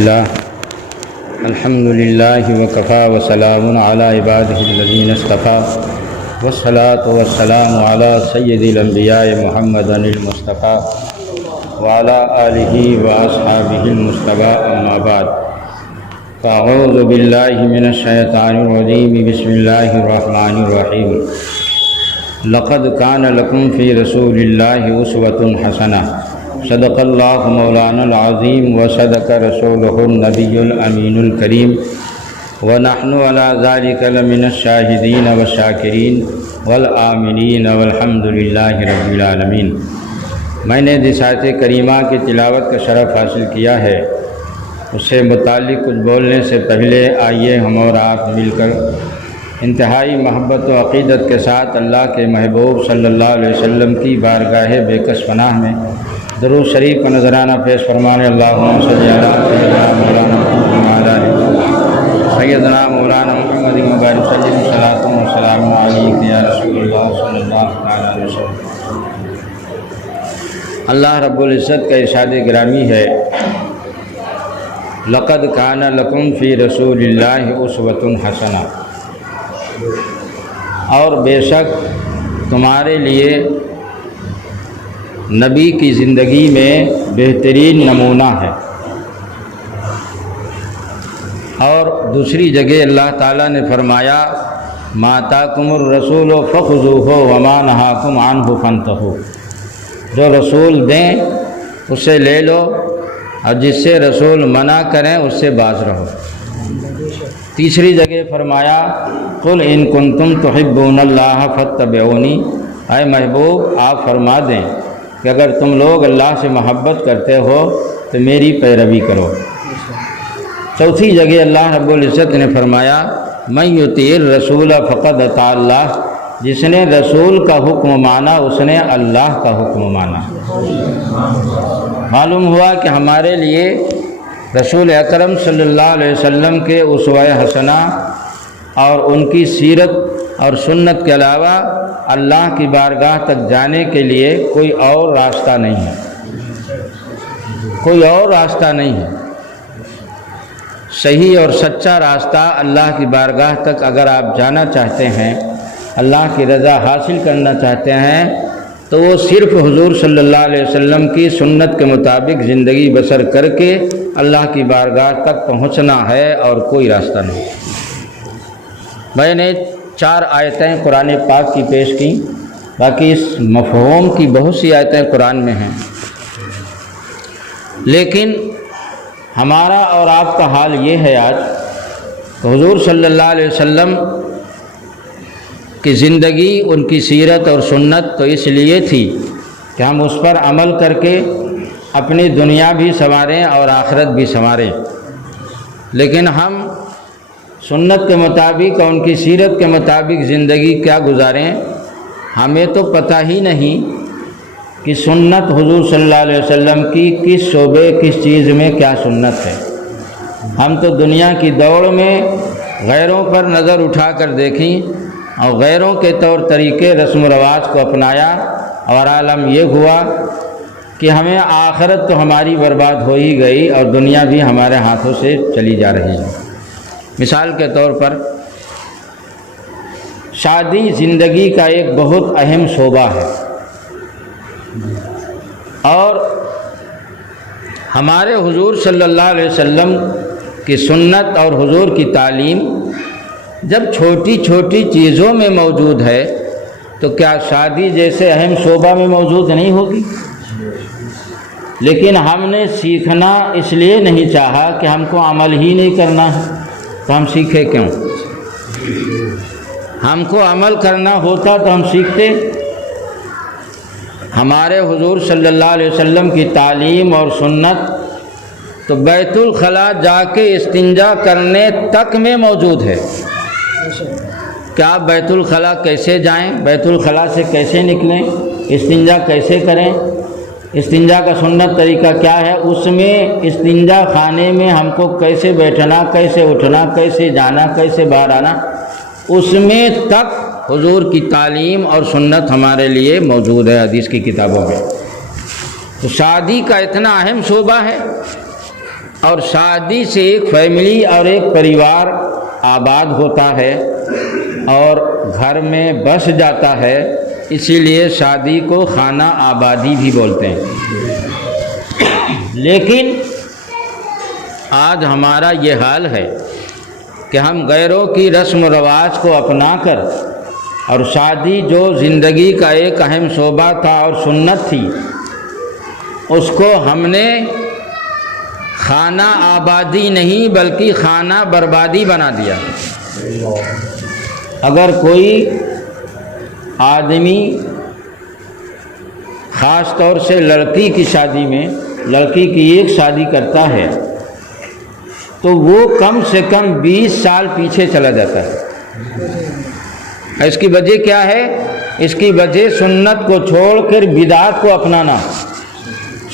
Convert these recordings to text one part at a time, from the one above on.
لله الحمد لله وكفى وسلام على عباده الذين اصطفى والصلاة والسلام على سيد الأنبياء محمد المصطفى وعلى آله وأصحابه المصطفى أما بعد فأعوذ بالله من الشيطان الرجيم بسم الله الرحمن الرحيم لقد كان لكم في رسول الله أسوة حسنة صدق اللہ مولانا العظیم وصدق رسولہ النبی الامین الکریم ونحن علی ذلک لمن الشاہدین والشاکرین والآمنین والحمد للہ رب العالمین۔ میں نے جس آیت کریمہ کی تلاوت کا شرف حاصل کیا ہے اس سے متعلق کچھ بولنے سے پہلے آئیے ہم اور آپ مل کر انتہائی محبت و عقیدت کے ساتھ اللہ کے محبوب صلی اللہ علیہ وسلم کی بارگاہ بے کس پناہ میں درود شریف کا نذرانہ پیش فرمانے اللہم صلی علی سیدنا مولانا محمد مبارک صلی اللہ وسلم علیہ یا رسول اللہ صلی اللہ علیہ وسلم۔ اللہ رب العزت کا ارشاد گرامی ہے لقد کان لکم فی رسول اللہ اسوۃ حسنہ، اور بے شک تمہارے لیے نبی کی زندگی میں بہترین نمونہ ہے۔ اور دوسری جگہ اللہ تعالیٰ نے فرمایا ما آتاکم الرسول فخذوہ وما نہاکم عنہ فانتہوا، جو رسول دیں اسے لے لو اور جس سے رسول منع کریں اس سے باز رہو۔ تیسری جگہ فرمایا قل ان کنتم تحبون اللہ فاتبعونی، اے محبوب آپ فرما دیں کہ اگر تم لوگ اللہ سے محبت کرتے ہو تو میری پیروی کرو۔ چوتھی جگہ اللہ رب العزت نے فرمایا من یطیع الرسول فقد اطاع اللہ، جس نے رسول کا حکم مانا اس نے اللہ کا حکم مانا۔ معلوم ہوا کہ ہمارے لیے رسول اکرم صلی اللہ علیہ وسلم کے اسوہ حسنہ اور ان کی سیرت اور سنت کے علاوہ اللہ کی بارگاہ تک جانے کے لیے کوئی اور راستہ نہیں ہے، کوئی اور راستہ نہیں ہے۔ صحیح اور سچا راستہ اللہ کی بارگاہ تک اگر آپ جانا چاہتے ہیں، اللہ کی رضا حاصل کرنا چاہتے ہیں، تو وہ صرف حضور صلی اللہ علیہ وسلم کی سنت کے مطابق زندگی بسر کر کے اللہ کی بارگاہ تک پہنچنا ہے اور کوئی راستہ نہیں۔ میں نے 4 آیتیں قرآن پاک کی پیش کی، باقی اس مفہوم کی بہت سی آیتیں قرآن میں ہیں، لیکن ہمارا اور آپ کا حال یہ ہے آج کہ حضور صلی اللہ علیہ وسلم کی زندگی، ان کی سیرت اور سنت تو اس لیے تھی کہ ہم اس پر عمل کر کے اپنی دنیا بھی سنواریں اور آخرت بھی سنواریں، لیکن ہم سنت کے مطابق اور ان کی سیرت کے مطابق زندگی کیا گزاریں ہمیں تو پتہ ہی نہیں کہ سنت حضور صلی اللہ علیہ وسلم کی کس شعبے کس چیز میں کیا سنت ہے۔ ہم تو دنیا کی دوڑ میں غیروں پر نظر اٹھا کر دیکھیں اور غیروں کے طور طریقے رسم و رواج کو اپنایا، اور عالم یہ ہوا کہ ہمیں آخرت تو ہماری برباد ہو ہی گئی اور دنیا بھی ہمارے ہاتھوں سے چلی جا رہی ہے۔ مثال کے طور پر شادی زندگی کا ایک بہت اہم شعبہ ہے، اور ہمارے حضور صلی اللہ علیہ وسلم کی سنت اور حضور کی تعلیم جب چھوٹی چھوٹی چیزوں میں موجود ہے تو کیا شادی جیسے اہم شعبہ میں موجود نہیں ہوگی؟ لیکن ہم نے سیکھنا اس لیے نہیں چاہا کہ ہم کو عمل ہی نہیں کرنا ہے، تو ہم سیکھے کیوں؟ ہم کو عمل کرنا ہوتا تو ہم سیکھتے۔ ہمارے حضور صلی اللہ علیہ وسلم کی تعلیم اور سنت تو بیت الخلاء جا کے استنجا کرنے تک میں موجود ہے کہ آپ بیت الخلاء کیسے جائیں، بیت الخلاء سے کیسے نکلیں، استنجا کیسے کریں، استنجا کا سنت طریقہ کیا ہے، اس میں استنجا خانے میں ہم کو کیسے بیٹھنا، کیسے اٹھنا، کیسے جانا، کیسے باہر آنا، اس میں تک حضور کی تعلیم اور سنت ہمارے لیے موجود ہے حدیث کی کتابوں میں۔ تو شادی کا اتنا اہم شعبہ ہے اور شادی سے ایک فیملی اور ایک پریوار آباد ہوتا ہے اور گھر میں بس جاتا ہے، اسی لیے شادی کو خانہ آبادی بھی بولتے ہیں۔ لیکن آج ہمارا یہ حال ہے کہ ہم غیروں کی رسم و رواج کو اپنا کر، اور شادی جو زندگی کا ایک اہم شعبہ تھا اور سنت تھی، اس کو ہم نے خانہ آبادی نہیں بلکہ خانہ بربادی بنا دیا۔ اگر کوئی آدمی خاص طور سے لڑکی کی شادی میں لڑکی کی ایک شادی کرتا ہے تو وہ کم سے کم 20 سال پیچھے چلا جاتا ہے۔ اس کی وجہ کیا ہے؟ اس کی وجہ سنت کو چھوڑ کر بدعات کو اپنانا،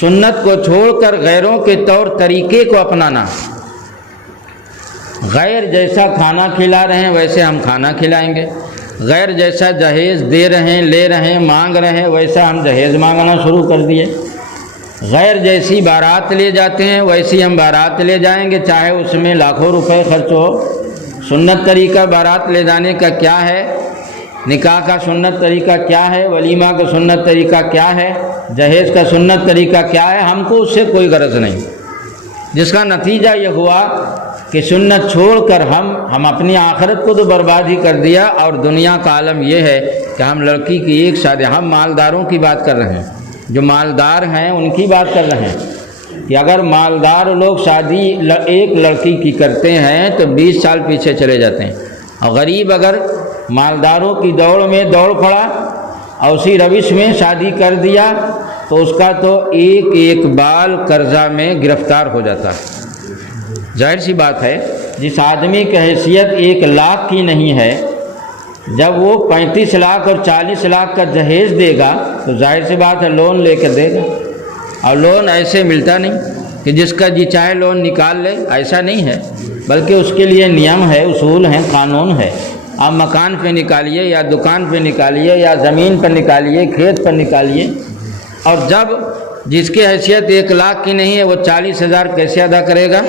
سنت کو چھوڑ کر غیروں کے طور طریقے کو اپنانا۔ غیر جیسا کھانا کھلا رہے ہیں ویسے ہم کھانا کھلائیں گے، غیر جیسا جہیز دے رہے ہیں، لے رہے ہیں، مانگ رہے ہیں، ویسا ہم جہیز مانگنا شروع کر دیے۔ غیر جیسی بارات لے جاتے ہیں ویسی ہم بارات لے جائیں گے، چاہے اس میں لاکھوں روپے خرچ ہو۔ سنت طریقہ بارات لے جانے کا کیا ہے؟ نکاح کا سنت طریقہ کیا ہے؟ ولیمہ کا سنت طریقہ کیا ہے؟ جہیز کا سنت طریقہ کیا ہے؟ ہم کو اس سے کوئی غرض نہیں، جس کا نتیجہ یہ ہوا کہ سنت چھوڑ کر ہم اپنی آخرت کو تو برباد ہی کر دیا، اور دنیا کا عالم یہ ہے کہ ہم لڑکی کی ایک شادی، ہم مالداروں کی بات کر رہے ہیں، جو مالدار ہیں ان کی بات کر رہے ہیں کہ اگر مالدار لوگ شادی ایک لڑکی کی کرتے ہیں تو 20 سال پیچھے چلے جاتے ہیں، اور غریب اگر مالداروں کی دوڑ میں دوڑ پڑا اور اسی روش میں شادی کر دیا تو اس کا تو ایک ایک بال قرضہ میں گرفتار ہو جاتا ہے۔ ظاہر سی بات ہے، جس آدمی کی حیثیت 1 لاکھ کی نہیں ہے، جب وہ 35 لاکھ اور 40 لاکھ کا جہیز دے گا تو ظاہر سی بات ہے لون لے کر دے گا، اور لون ایسے ملتا نہیں کہ جس کا جی چاہے لون نکال لے، ایسا نہیں ہے، بلکہ اس کے لیے نیم ہے، اصول ہیں، قانون ہے۔ آپ مکان پہ نکالیے یا دکان پہ نکالیے یا زمین پر نکالیے، کھیت پر نکالیے، اور جب جس کی حیثیت 1 لاکھ کی نہیں ہے وہ 40,000 کیسے ادا کرے گا؟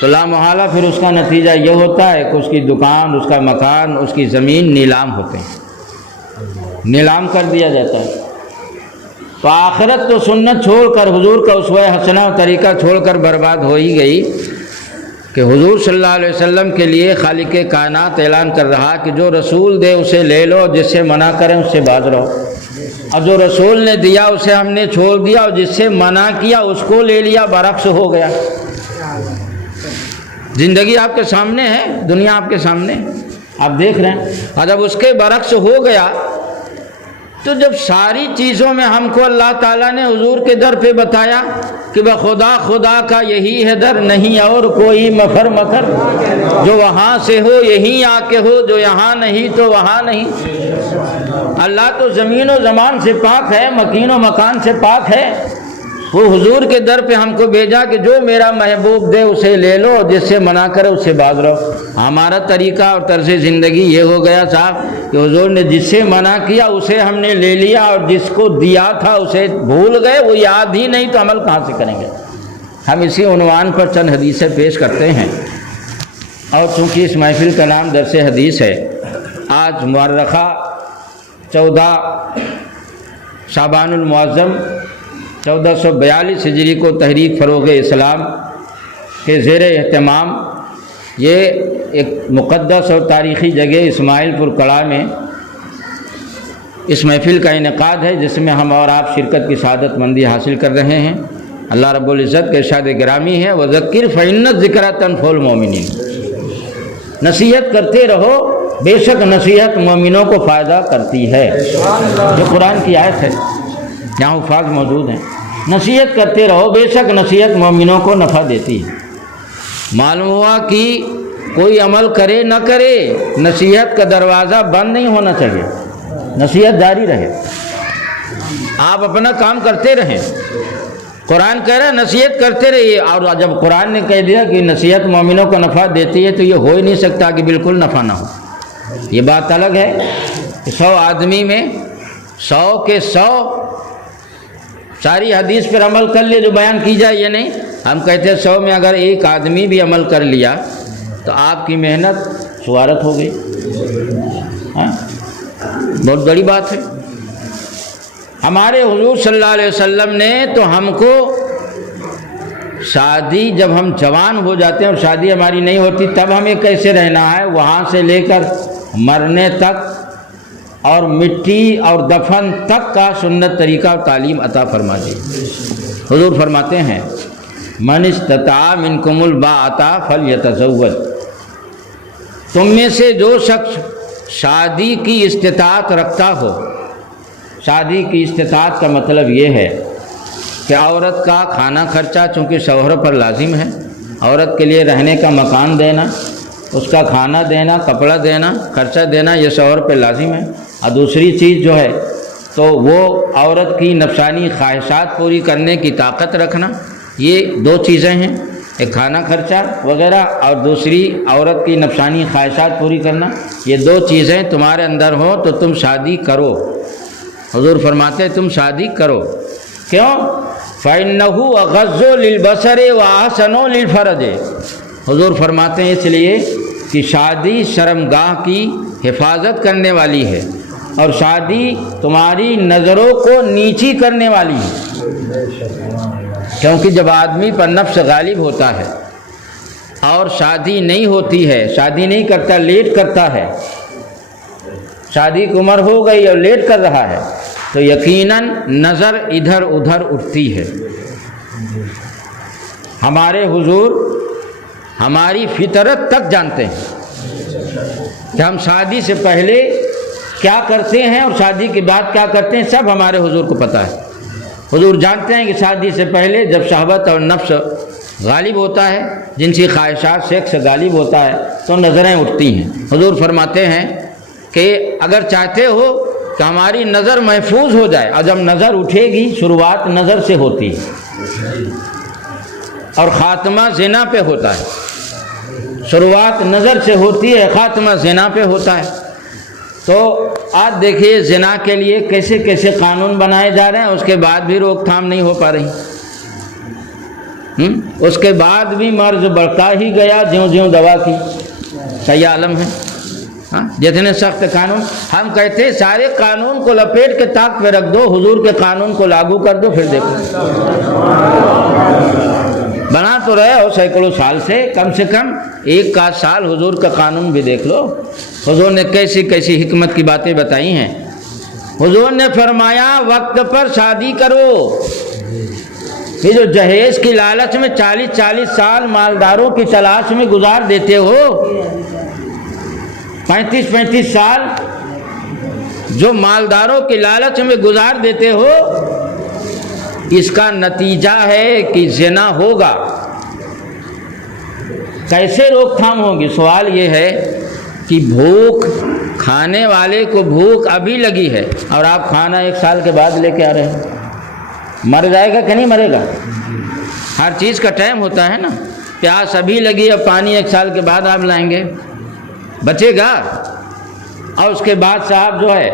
تو لامحالہ پھر اس کا نتیجہ یہ ہوتا ہے کہ اس کی دکان، اس کا مکان، اس کی زمین نیلام ہوتے ہیں، نیلام کر دیا جاتا ہے۔ تو آخرت تو سنت چھوڑ کر، حضور کا اسوہ حسنہ طریقہ چھوڑ کر برباد ہو ہی گئی کہ حضور صلی اللہ علیہ وسلم کے لیے خالق کائنات اعلان کر رہا کہ جو رسول دے اسے لے لو، جس سے منع کریں اس سے باز رہو، اور جو رسول نے دیا اسے ہم نے چھوڑ دیا، اور جس سے منع کیا اس کو لے لیا، برعکس ہو گیا۔ زندگی آپ کے سامنے ہے، دنیا آپ کے سامنے آپ دیکھ رہے ہیں، اور جب اس کے برعکس ہو گیا تو جب ساری چیزوں میں ہم کو اللہ تعالیٰ نے حضور کے در پہ بتایا کہ بخدا خدا کا یہی ہے در، نہیں اور کوئی مفر مکر، جو وہاں سے ہو یہیں آ کے ہو، جو یہاں نہیں تو وہاں نہیں۔ اللہ تو زمین و زمان سے پاک ہے، مکین و مکان سے پاک ہے، وہ حضور کے در پہ ہم کو بھیجا کہ جو میرا محبوب دے اسے لے لو، جس سے منع کرے اس سے باز رہو۔ ہمارا طریقہ اور طرز زندگی یہ ہو گیا صاحب کہ حضور نے جس سے منع کیا اسے ہم نے لے لیا، اور جس کو دیا تھا اسے بھول گئے، وہ یاد ہی نہیں تو عمل کہاں سے کریں گے۔ ہم اسی عنوان پر چند حدیثیں پیش کرتے ہیں، اور چونکہ اس محفل کا نام درس حدیث ہے، آج مورخہ 14 شعبان المعظم 1442 ہجری کو تحریک فروغ اسلام کے زیر اہتمام یہ ایک مقدس اور تاریخی جگہ اسماعیل پور کڑا میں اس محفل کا انعقاد ہے، جس میں ہم اور آپ شرکت کی سعادت مندی حاصل کر رہے ہیں۔ اللہ رب العزت کے ارشاد گرامی ہے وَذَكِّرْ فَإِنَّ الذِّكْرَىٰ تَنفَعُ الْمُؤْمِنِينَ، نصیحت کرتے رہو، بے شک نصیحت مومنوں کو فائدہ کرتی ہے۔ جو قرآن کی آیت ہے، یہاں حفاظ موجود ہیں، نصیحت کرتے رہو، بے شک نصیحت مومنوں کو نفع دیتی ہے۔ معلوم ہوا کہ کوئی عمل کرے نہ کرے، نصیحت کا دروازہ بند نہیں ہونا چاہیے، نصیحت جاری رہے، آپ اپنا کام کرتے رہیں۔ قرآن کہہ رہا ہے نصیحت کرتے رہیے، اور جب قرآن نے کہہ دیا کہ نصیحت مومنوں کو نفع دیتی ہے تو یہ ہو ہی نہیں سکتا کہ بالکل نفع نہ ہو۔ یہ بات الگ ہے کہ 100 آدمی میں 100 کے 100 ساری حدیث پر عمل کر لے جو بیان کی جائے، یہ نہیں ہم کہتے ہیں 100 میں اگر ایک آدمی بھی عمل کر لیا تو آپ کی محنت سوارت ہو گئی. ہاں بہت بڑی بات ہے. ہمارے حضور صلی اللہ علیہ وسلم نے تو ہم کو شادی، جب ہم جوان ہو جاتے ہیں اور شادی ہماری نہیں ہوتی تب ہمیں کیسے رہنا ہے، وہاں سے لے کر مرنے تک اور مٹی اور دفن تک کا سنت طریقہ اور تعلیم عطا فرما دی. حضور فرماتے ہیں من استطاع منکم الباءۃ فلیتزوج، تم میں سے جو شخص شادی کی استطاعت رکھتا ہو. شادی کی استطاعت کا مطلب یہ ہے کہ عورت کا کھانا خرچہ چونکہ شوہر پر لازم ہے، عورت کے لیے رہنے کا مکان دینا، اس کا کھانا دینا، کپڑا دینا، خرچہ دینا، یہ شوہر پہ لازم ہے. اور دوسری چیز جو ہے تو وہ عورت کی نفسانی خواہشات پوری کرنے کی طاقت رکھنا. یہ 2 چیزیں ہیں، ایک کھانا خرچہ وغیرہ اور دوسری عورت کی نفسانی خواہشات پوری کرنا. یہ 2 چیزیں تمہارے اندر ہوں تو تم شادی کرو. حضور فرماتے ہیں تم شادی کرو. کیوں؟ فَإِنَّهُ أَغَضُّ لِلْبَصَرِ وَأَحْسَنُ لِلْفَرْجِ. حضور فرماتے ہیں اس لیے کہ شادی شرمگاہ کی حفاظت کرنے والی ہے اور شادی تمہاری نظروں کو نیچی کرنے والی ہے. کیونکہ جب آدمی پر نفس غالب ہوتا ہے اور شادی نہیں ہوتی ہے، شادی نہیں کرتا، لیٹ کرتا ہے، شادی کی عمر ہو گئی اور لیٹ کر رہا ہے تو یقیناً نظر ادھر ادھر اٹھتی ہے. ہمارے حضور ہماری فطرت تک جانتے ہیں کہ ہم شادی سے پہلے کیا کرتے ہیں اور شادی کے بعد کیا کرتے ہیں، سب ہمارے حضور کو پتہ ہے. حضور جانتے ہیں کہ شادی سے پہلے جب شہوت اور نفس غالب ہوتا ہے، جنسی خواہشات سیکس غالب ہوتا ہے تو نظریں اٹھتی ہیں. حضور فرماتے ہیں کہ اگر چاہتے ہو کہ ہماری نظر محفوظ ہو جائے، اور جب نظر اٹھے گی شروعات نظر سے ہوتی ہے اور خاتمہ زنا پہ ہوتا ہے. شروعات نظر سے ہوتی ہے، خاتمہ زنا پہ ہوتا ہے. تو آج دیکھیے زنا کے لیے کیسے کیسے قانون بنائے جا رہے ہیں، اس کے بعد بھی روک تھام نہیں ہو پا رہی. اس کے بعد بھی مرض بڑھتا ہی گیا جیوں جیوں دوا کی. صحیح عالم ہے. جتنے سخت قانون، ہم کہتے ہیں سارے قانون کو لپیٹ کے طاق پہ رکھ دو، حضور کے قانون کو لاگو کر دو، پھر دیکھو. بنا تو رہے ہو سینکڑوں سال سے، کم سے کم 1 سال حضور کا قانون بھی دیکھ لو. حضور نے کیسی کیسی حکمت کی باتیں بتائی ہیں. حضور نے فرمایا وقت پر شادی کرو. یہ جو جہیز کی لالچ میں 40 سال مالداروں کی تلاش میں گزار دیتے ہو، 35 سال جو مالداروں کی لالچ میں گزار دیتے ہو، اس کا نتیجہ ہے کہ زنا ہوگا. کیسے روک تھام ہوگی؟ سوال یہ ہے کہ بھوک، کھانے والے کو بھوک ابھی لگی ہے اور آپ کھانا 1 سال کے بعد لے کے آ رہے ہیں، مر جائے گا کہ نہیں مرے گا؟ ہر چیز کا ٹائم ہوتا ہے نا. پیاس ابھی لگی اور پانی 1 سال کے بعد آپ لائیں گے، بچے گا؟ اور اس کے بعد صاحب جو ہے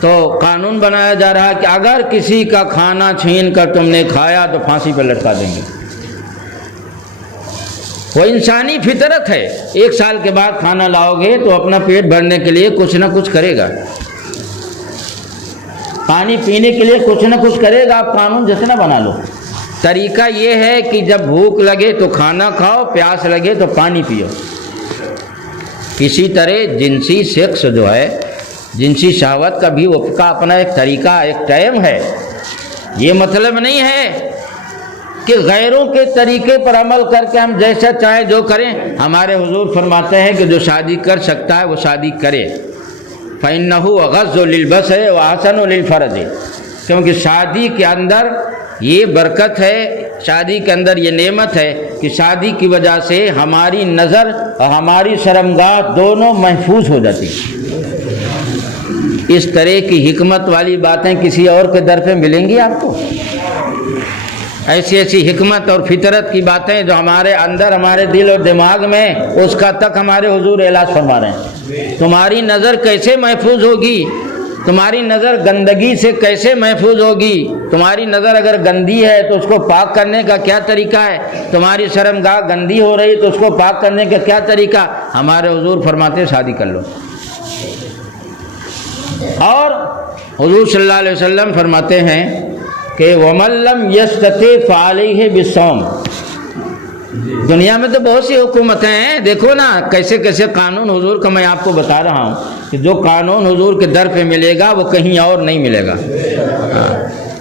تو قانون بنایا جا رہا ہے کہ اگر کسی کا کھانا چھین کر تم نے کھایا تو پھانسی پہ لٹکا دیں گے. وہ انسانی فطرت ہے. 1 سال کے بعد کھانا لاؤ گے تو اپنا پیٹ بھرنے کے لیے کچھ نہ کچھ کرے گا، پانی پینے کے لیے کچھ نہ کچھ کرے گا. آپ قانون جتنا بنا لو. طریقہ یہ ہے کہ جب بھوک لگے تو کھانا کھاؤ، پیاس لگے تو پانی پیو. اسی طرح جنسی سیکس جو ہے، جنسی شہوت کا بھی اس کا اپنا ایک طریقہ، ایک ٹائم ہے. یہ مطلب نہیں ہے کہ غیروں کے طریقے پر عمل کر کے ہم جیسا چاہے جو کریں. ہمارے حضور فرماتے ہیں کہ جو شادی کر سکتا ہے وہ شادی کرے. فَإِنَّهُ أَغَضُّ لِلْبَصَرِ وَأَحْسَنُ لِلْفَرْجِ. کیونکہ شادی کے اندر یہ برکت ہے، شادی کے اندر یہ نعمت ہے کہ شادی کی وجہ سے ہماری نظر اور ہماری شرمگاہ دونوں محفوظ ہو جاتی. اس طرح کی حکمت والی باتیں کسی اور کے در پہ ملیں گی آپ کو؟ ایسی ایسی حکمت اور فطرت کی باتیں جو ہمارے اندر، ہمارے دل اور دماغ میں، اس کا تک ہمارے حضور علاج فرما رہے ہیں. تمہاری نظر کیسے محفوظ ہوگی تمہاری نظر گندگی سے کیسے محفوظ ہوگی؟ تمہاری نظر اگر گندی ہے تو اس کو پاک کرنے کا کیا طریقہ ہے؟ تمہاری شرمگاہ گندی ہو رہی تو اس کو پاک کرنے کا کیا طریقہ؟ ہمارے حضور فرماتے ہیں شادی کر لو۔ اور حضور صلی اللہ علیہ وسلم فرماتے ہیں کہ وَمَن لَّمْ يَسْتَطِعْ فَعَلَيْهِ بِالصَّوْمِ۔ دنیا میں تو بہت سی حکومتیں ہیں، دیکھو نا کیسے کیسے قانون حضور کا میں آپ کو بتا رہا ہوں کہ جو قانون حضور کے در پہ ملے گا وہ کہیں اور نہیں ملے گا۔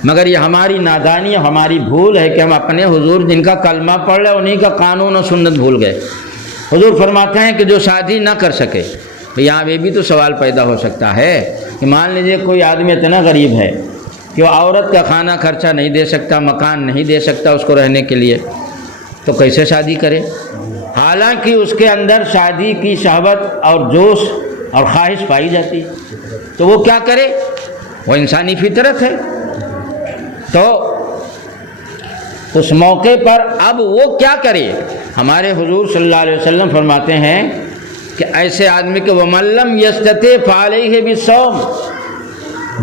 مگر یہ ہماری نادانی اور ہماری بھول ہے کہ ہم اپنے حضور جن کا کلمہ پڑھ رہے انہیں کا قانون اور سنت بھول گئے۔ حضور فرماتے ہیں کہ جو شادی نہ کر سکے، یہاں یہ بھی تو سوال پیدا ہو سکتا ہے کہ مان لیجئے کوئی آدمی اتنا غریب ہے کہ وہ عورت کا کھانہ خرچہ نہیں دے سکتا، مکان نہیں دے سکتا اس کو رہنے کے لیے، تو کیسے شادی کرے؟ حالانکہ اس کے اندر شادی کی شہوت اور جوش اور خواہش پائی جاتی ہے، تو وہ کیا کرے؟ وہ انسانی فطرت ہے۔ تو اس موقع پر اب وہ کیا کرے؟ ہمارے حضور صلی اللہ علیہ وسلم فرماتے ہیں کہ ایسے آدمی کے وَمَن لَّمْ يَسْتَطِعْ فَعَلَيْهِ بِالصَّوْمِ،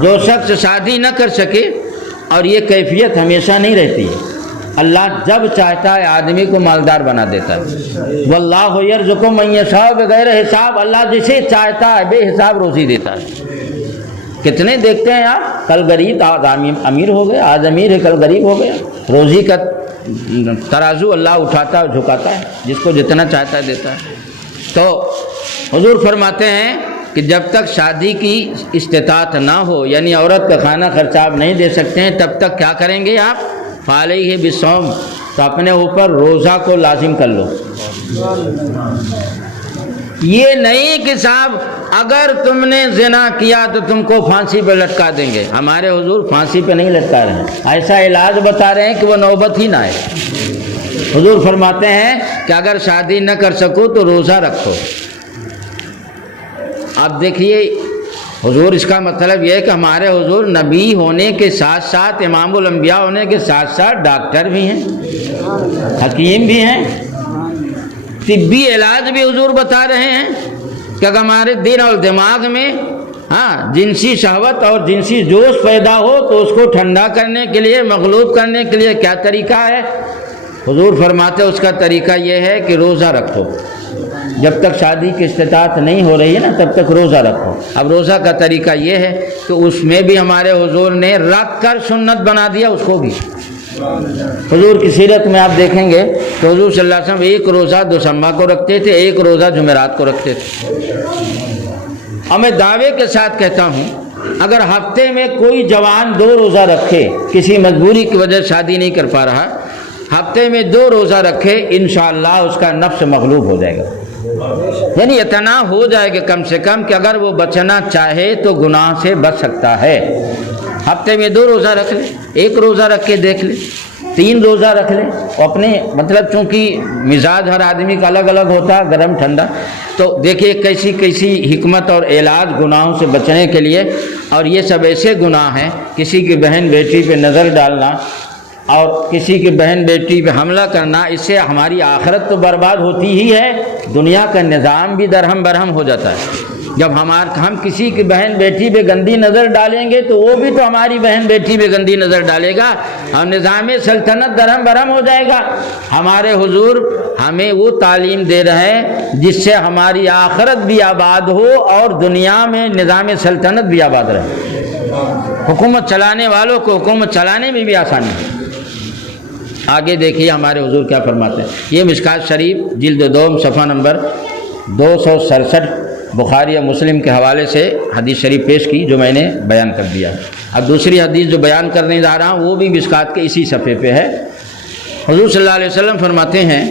جو شخص شادی نہ کر سکے، اور یہ کیفیت ہمیشہ نہیں رہتی ہے، اللہ جب چاہتا ہے آدمی کو مالدار بنا دیتا ہے۔ وَاللَّهُ يَرْزُقُ مَن يَشَاءُ بِغَيْرِ حساب، اللہ جسے چاہتا ہے بے حساب روزی دیتا ہے۔ کتنے دیکھتے ہیں آپ، کل غریب آج امیر ہو گیا، آج امیر ہے کل غریب ہو گیا۔ روزی کا ترازو اللہ اٹھاتا ہے جھکاتا ہے، جس کو جتنا چاہتا ہے دیتا ہے۔ تو حضور فرماتے ہیں کہ جب تک شادی کی استطاعت نہ ہو، یعنی عورت کا کھانا خرچہ آپ نہیں دے سکتے ہیں، تب تک کیا کریں گے آپ؟ فَعَلَيْهِ بِالصَّوْمِ، تو اپنے اوپر روزہ کو لازم کر لو۔ یہ نہیں کہ صاحب اگر تم نے زنا کیا تو تم کو پھانسی پہ لٹکا دیں گے، ہمارے حضور پھانسی پہ نہیں لٹکا رہے ہیں، ایسا علاج بتا رہے ہیں کہ وہ نوبت ہی نہ آئے۔ حضور فرماتے ہیں کہ اگر شادی نہ کر سکو تو روزہ رکھو۔ اب دیکھیے حضور، اس کا مطلب یہ ہے کہ ہمارے حضور نبی ہونے کے ساتھ ساتھ، امام الانبیاء ہونے کے ساتھ ساتھ ڈاکٹر بھی ہیں، حکیم بھی ہیں، طبی علاج بھی حضور بتا رہے ہیں کہ اگر ہمارے دل اور دماغ میں جنسی شہوت اور جنسی جوش پیدا ہو تو اس کو ٹھنڈا کرنے کے لیے، مغلوب کرنے کے لیے کیا طریقہ ہے؟ حضور فرماتے اس کا طریقہ یہ ہے کہ روزہ رکھو۔ جب تک شادی کی استطاعت نہیں ہو رہی ہے نا، تب تک روزہ رکھو۔ اب روزہ کا طریقہ یہ ہے کہ اس میں بھی ہمارے حضور نے رکھ کر سنت بنا دیا اس کو بھی۔ حضور کی سیرت میں آپ دیکھیں گے تو حضور صلی اللہ علیہ وسلم ایک روزہ دوشمبہ کو رکھتے تھے، ایک روزہ جمعرات کو رکھتے تھے۔ اور میں دعوے کے ساتھ کہتا ہوں اگر ہفتے میں کوئی جوان 2 روزہ رکھے، کسی مجبوری کی وجہ سے شادی نہیں کر پا رہا، ہفتے میں 2 روزہ رکھے، انشاءاللہ اس کا نفس مغلوب ہو جائے گا، یعنی اتنا ہو جائے گا کم سے کم کہ اگر وہ بچنا چاہے تو گناہ سے بچ سکتا ہے۔ ہفتے میں 2 روزہ رکھ لے، 1 روزہ رکھ کے دیکھ لے، 3 روزہ رکھ لے، اپنے مطلب چونکہ مزاج ہر آدمی کا الگ الگ ہوتا ہے، گرم ٹھنڈا، تو دیکھیے کیسی کیسی حکمت اور علاج گناہوں سے بچنے کے لیے۔ اور یہ سب ایسے گناہ ہیں، کسی کی بہن بیٹی پہ نظر ڈالنا اور کسی کی بہن بیٹی پہ حملہ کرنا، اس سے ہماری آخرت تو برباد ہوتی ہی ہے، دنیا کا نظام بھی درہم برہم ہو جاتا ہے۔ جب ہم کسی کی بہن بیٹی پہ گندی نظر ڈالیں گے تو وہ بھی تو ہماری بہن بیٹی پہ گندی نظر ڈالے گا اور نظام سلطنت درہم برہم ہو جائے گا۔ ہمارے حضور ہمیں وہ تعلیم دے رہے ہیں جس سے ہماری آخرت بھی آباد ہو اور دنیا میں نظام سلطنت بھی آباد رہے، حکومت چلانے والوں کو حکومت چلانے میں بھی آسانی ہے۔ آگے دیکھیے ہمارے حضور کیا فرماتے ہیں۔ یہ مشکات شریف جلد 2 صفحہ نمبر 267 بخاری اور مسلم کے حوالے سے حدیث شریف پیش کی جو میں نے بیان کر دیا۔ اب دوسری حدیث جو بیان کرنے جا رہا ہوں وہ بھی مشکات کے اسی صفحے پہ ہے۔ حضور صلی اللہ علیہ وسلم فرماتے ہیں،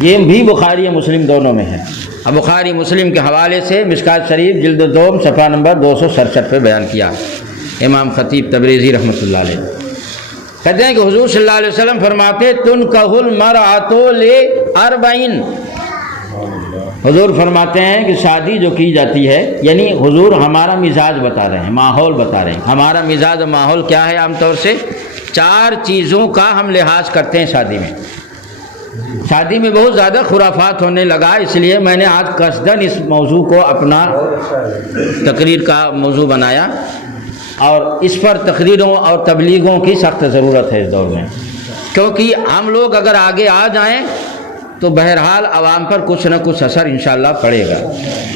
یہ بھی بخاری اور مسلم دونوں میں ہے، اب بخاری مسلم کے حوالے سے مشکات شریف جلد 2 صفحہ نمبر 267 پہ بیان کیا، امام خطیب تبریزی رحمۃ اللہ علیہ کہتے ہیں کہ حضور صلی اللہ علیہ وسلم فرماتے تنکح المرأۃ ل40۔ حضور فرماتے ہیں کہ شادی جو کی جاتی ہے، یعنی حضور ہمارا مزاج بتا رہے ہیں، ماحول بتا رہے ہیں۔ ہمارا مزاج و ماحول کیا ہے؟ عام طور سے 4 چیزوں کا ہم لحاظ کرتے ہیں شادی میں۔ شادی میں بہت زیادہ خرافات ہونے لگا، اس لیے میں نے آج قصداً اس موضوع کو اپنا تقریر کا موضوع بنایا، اور اس پر تقریروں اور تبلیغوں کی سخت ضرورت ہے اس دور میں، کیونکہ ہم لوگ اگر آگے آ جائیں تو بہرحال عوام پر کچھ نہ کچھ اثر انشاءاللہ پڑے گا۔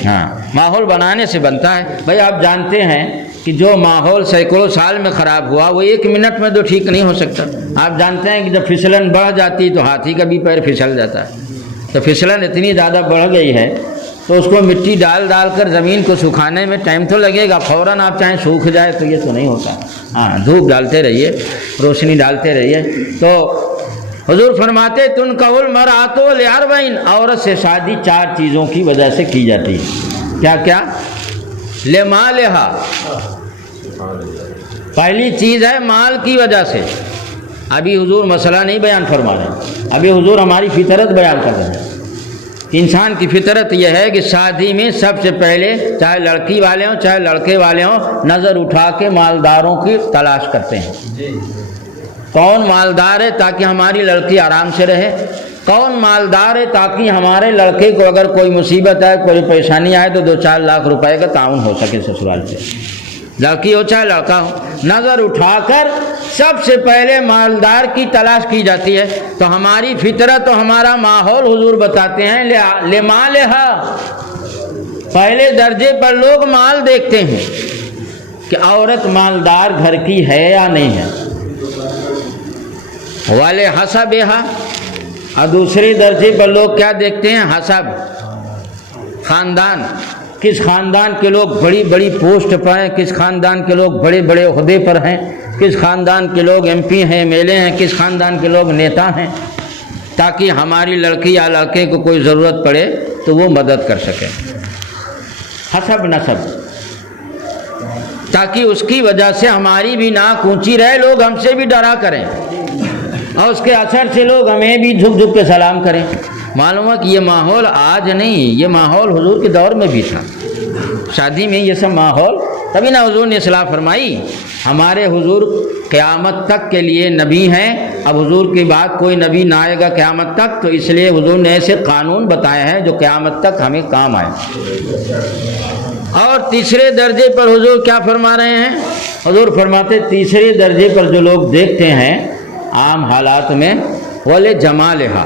ہاں، ماحول بنانے سے بنتا ہے بھائی۔ آپ جانتے ہیں کہ جو ماحول سینکڑوں سال میں خراب ہوا وہ 1 منٹ میں تو ٹھیک نہیں ہو سکتا۔ آپ جانتے ہیں کہ جب پھسلن بڑھ جاتی تو ہاتھی کا بھی پیر پھسل جاتا ہے، تو پھسلن اتنی زیادہ بڑھ گئی ہے تو اس کو مٹی ڈال کر زمین کو سکھانے میں ٹائم تو لگے گا، فوراً آپ چاہیں سوکھ جائے تو یہ تو نہیں ہوتا۔ ہاں، دھوپ ڈالتے رہیے، روشنی ڈالتے رہیے۔ تو حضور فرماتے تنکح المرأۃ لاربعین، عورت سے شادی 4 چیزوں کی وجہ سے کی جاتی ہے۔ کیا کیا؟ لمالہا، پہلی چیز ہے مال کی وجہ سے۔ ابھی حضور مسئلہ نہیں بیان فرما رہے، ابھی حضور ہماری فطرت بیان کر رہے ہیں۔ انسان کی فطرت یہ ہے کہ شادی میں سب سے پہلے چاہے لڑکی والے ہوں چاہے لڑکے والے ہوں، نظر اٹھا کے مالداروں کی تلاش کرتے ہیں۔ کون مالدار ہے تاکہ ہماری لڑکی آرام سے رہے، کون مالدار ہے تاکہ ہمارے لڑکے کو اگر کوئی مصیبت آئے، کوئی پریشانی آئے تو 2-4 لاکھ روپے کا تعاون ہو سکے سسرال سے، لڑکی ہو چاہے لڑکا ہو۔ نظر اٹھا کر سب سے پہلے مالدار کی تلاش کی جاتی ہے۔ تو ہماری فطرت اور ہمارا ماحول حضور بتاتے ہیں لمالہا، پہلے درجے پر لوگ مال دیکھتے ہیں کہ عورت مالدار گھر کی ہے یا نہیں ہے، وَلِحَسَبِهَا، اور دوسرے درجے پر لوگ کیا دیکھتے ہیں؟ حسب، خاندان، کس خاندان کے لوگ بڑی بڑی پوسٹ پر ہیں، کس خاندان کے لوگ بڑے بڑے عہدے پر ہیں، کس خاندان کے لوگ MP ہیں، MLA ہیں، کس خاندان کے لوگ نیتا ہیں، تاکہ ہماری لڑکی یا لڑکے کو کوئی ضرورت پڑے تو وہ مدد کر سکے۔ حسب نسب، تاکہ اس کی وجہ سے ہماری بھی ناک اونچی رہے، لوگ ہم سے بھی ڈرا کریں، اور اس کے اثر سے لوگ ہمیں بھی جھک جھک کے سلام کریں۔ معلوم ہے کہ یہ ماحول آج نہیں، یہ ماحول حضور کے دور میں بھی تھا۔ شادی میں یہ سب ماحول، تبھی نہ حضور نے اصلاح فرمائی۔ ہمارے حضور قیامت تک کے لیے نبی ہیں، اب حضور کی بات کوئی نبی نہ آئے گا قیامت تک، تو اس لیے حضور نے ایسے قانون بتائے ہیں جو قیامت تک ہمیں کام آئے۔ اور تیسرے درجے پر حضور کیا فرما رہے ہیں؟ حضور فرماتے تیسرے درجے پر جو لوگ دیکھتے ہیں عام حالات میں، وَلِ جَمَالِهَا،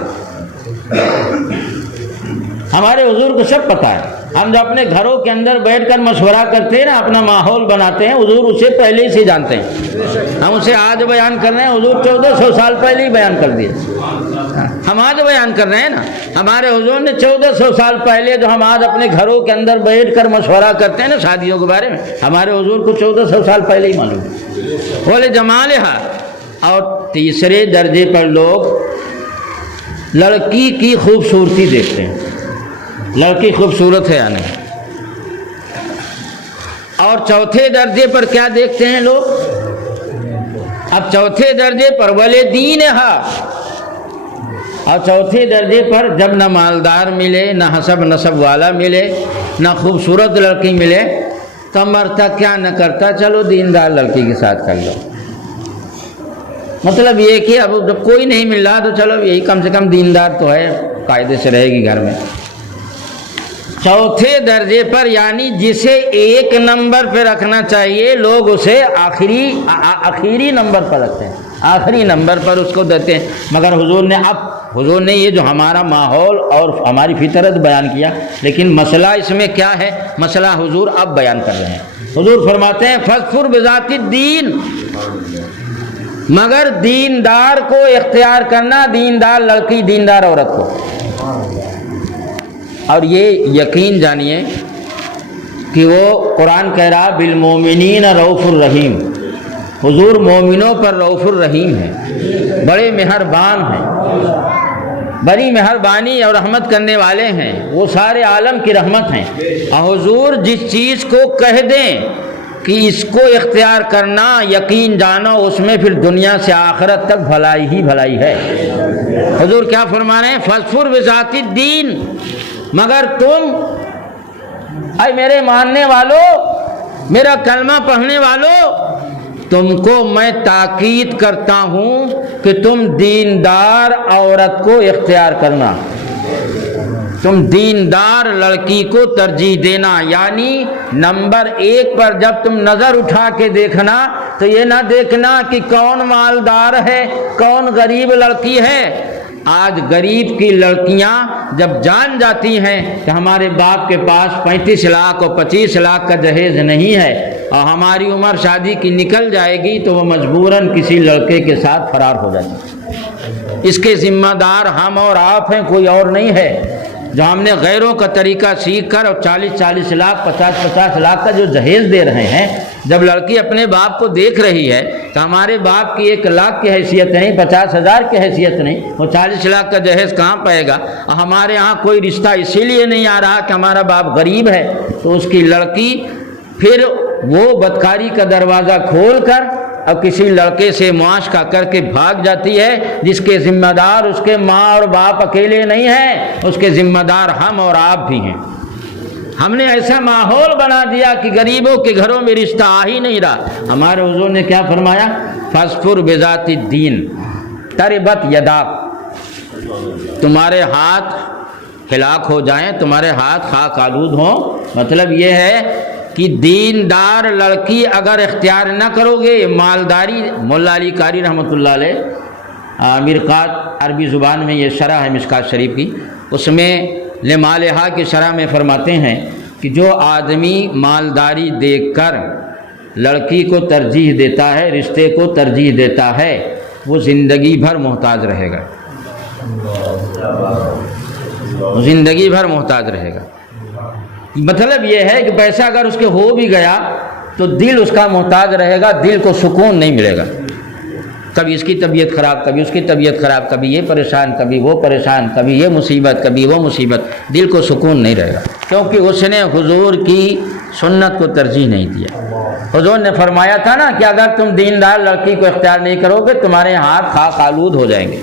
ہمارے حضور کو سب پتہ ہے۔ ہم جو اپنے گھروں کے اندر بیٹھ کر مشورہ کرتے ہیں نا، اپنا ماحول بناتے ہیں، حضور اسے پہلے سے جانتے ہیں۔ ہم اسے آج بیان کر رہے ہیں، حضور 1400 سال پہلے ہی بیان کر دیے۔ ہم آج بیان کر رہے ہیں نا، ہمارے حضور نے 1400 سال پہلے جو ہم آج اپنے گھروں کے اندر بیٹھ کر مشورہ کرتے ہیں نا شادیوں کے بارے میں، ہمارے حضور کو 1400 سال پہلے ہی معلوم ہے۔ بولے جمالہا، اور تیسرے درجے پر لوگ لڑکی کی خوبصورتی دیکھتے ہیں، لڑکی خوبصورت ہے یا نہیں۔ اور چوتھے درجے پر کیا دیکھتے ہیں لوگ؟ اب چوتھے درجے پر وَلِدِینِہَا، اور چوتھے درجے پر جب نہ مالدار ملے، نہ حسب نسب والا ملے، نہ خوبصورت لڑکی ملے، تو مرتا کیا نہ کرتا، چلو دیندار لڑکی کے ساتھ کر لو۔ مطلب یہ کہ اب جب کوئی نہیں مل رہا تو چلو یہی کم سے کم دیندار تو ہے، قاعدے سے رہے گی گھر میں۔ چوتھے درجے پر یعنی جسے 1 نمبر پہ رکھنا چاہیے، لوگ اسے آخری نمبر پر رکھتے ہیں، آخری نمبر پر اس کو دیتے ہیں۔ مگر حضور نے یہ جو ہمارا ماحول اور ہماری فطرت بیان کیا، لیکن مسئلہ اس میں کیا ہے؟ مسئلہ حضور اب بیان کر رہے ہیں۔ حضور فرماتے ہیں فَاظْفُرْ بِذَاتِ الدِّین، مگر دیندار کو اختیار کرنا، دیندار لڑکی، دیندار عورت کو۔ اور یہ یقین جانیے کہ وہ قرآن کہہ رہا بالمومنین رؤوف الرحیم، حضور مومنوں پر رؤوف الرحیم ہیں، بڑے مہربان ہیں، بڑی مہربانی اور رحمت کرنے والے ہیں، وہ سارے عالم کی رحمت ہیں۔ اور حضور جس چیز کو کہہ دیں کہ اس کو اختیار کرنا، یقین جانو اس میں پھر دنیا سے آخرت تک بھلائی ہی بھلائی ہے۔ حضور کیا فرما رہے ہیں؟ فَاظْفُرْ بِذَاتِ الدِّین، مگر تم اے میرے ماننے والو، میرا کلمہ پڑھنے والو، تم کو میں تاکید کرتا ہوں کہ تم دیندار عورت کو اختیار کرنا، تم دیندار لڑکی کو ترجیح دینا، یعنی نمبر 1 پر جب تم نظر اٹھا کے دیکھنا تو یہ نہ دیکھنا کہ کون مالدار ہے کون غریب لڑکی ہے۔ آج غریب کی لڑکیاں جب جان جاتی ہیں کہ ہمارے باپ کے پاس 35 لاکھ اور 25 لاکھ کا جہیز نہیں ہے اور ہماری عمر شادی کی نکل جائے گی تو وہ مجبوراً کسی لڑکے کے ساتھ فرار ہو جاتی ہے۔ اس کے ذمہ دار ہم اور آپ ہیں، کوئی اور نہیں ہے۔ جو ہم نے غیروں کا طریقہ سیکھ کر اور 40 لاکھ 50 لاکھ کا جو جہیز دے رہے ہیں، جب لڑکی اپنے باپ کو دیکھ رہی ہے تو ہمارے باپ کی 1 لاکھ کی حیثیت نہیں، 50,000 کی حیثیت نہیں، وہ 40 لاکھ کا جہیز کہاں پائے گا؟ ہمارے ہاں کوئی رشتہ اسی لیے نہیں آ رہا کہ ہمارا باپ غریب ہے، تو اس کی لڑکی پھر وہ بدکاری کا دروازہ کھول کر اب کسی لڑکے سے معاشقہ کر کے بھاگ جاتی ہے، جس کے ذمہ دار اس کے ماں اور باپ اکیلے نہیں ہیں، اس کے ذمہ دار ہم اور آپ بھی ہیں۔ ہم نے ایسا ماحول بنا دیا کہ غریبوں کے گھروں میں رشتہ آ ہی نہیں رہا۔ ہمارے حضور نے کیا فرمایا؟ فاصفر بذات الدین تربت یداک، تمہارے ہاتھ ہلاک ہو جائیں، تمہارے ہاتھ خاک آلود ہوں، مطلب یہ ہے کہ دیندار لڑکی اگر اختیار نہ کرو گے، مالداری، مولا علی قاری رحمۃ اللہ علیہ مرقات عربی زبان میں یہ شرح ہے مشکات شریف کی، اس میں لمالحہ کی شرح میں فرماتے ہیں کہ جو آدمی مالداری دیکھ کر لڑکی کو ترجیح دیتا ہے، رشتے کو ترجیح دیتا ہے، وہ زندگی بھر محتاج رہے گا، زندگی بھر محتاج رہے گا۔ مطلب یہ ہے کہ پیسہ اگر اس کے ہو بھی گیا تو دل اس کا محتاج رہے گا، دل کو سکون نہیں ملے گا، کبھی اس کی طبیعت خراب، کبھی اس کی طبیعت خراب، کبھی یہ پریشان، کبھی وہ پریشان، کبھی یہ مصیبت، کبھی وہ مصیبت، دل کو سکون نہیں رہے گا، کیونکہ اس نے حضور کی سنت کو ترجیح نہیں دیا۔ حضور نے فرمایا تھا نا کہ اگر تم دیندار لڑکی کو اختیار نہیں کرو گے تمہارے ہاتھ خاک آلود ہو جائیں گے،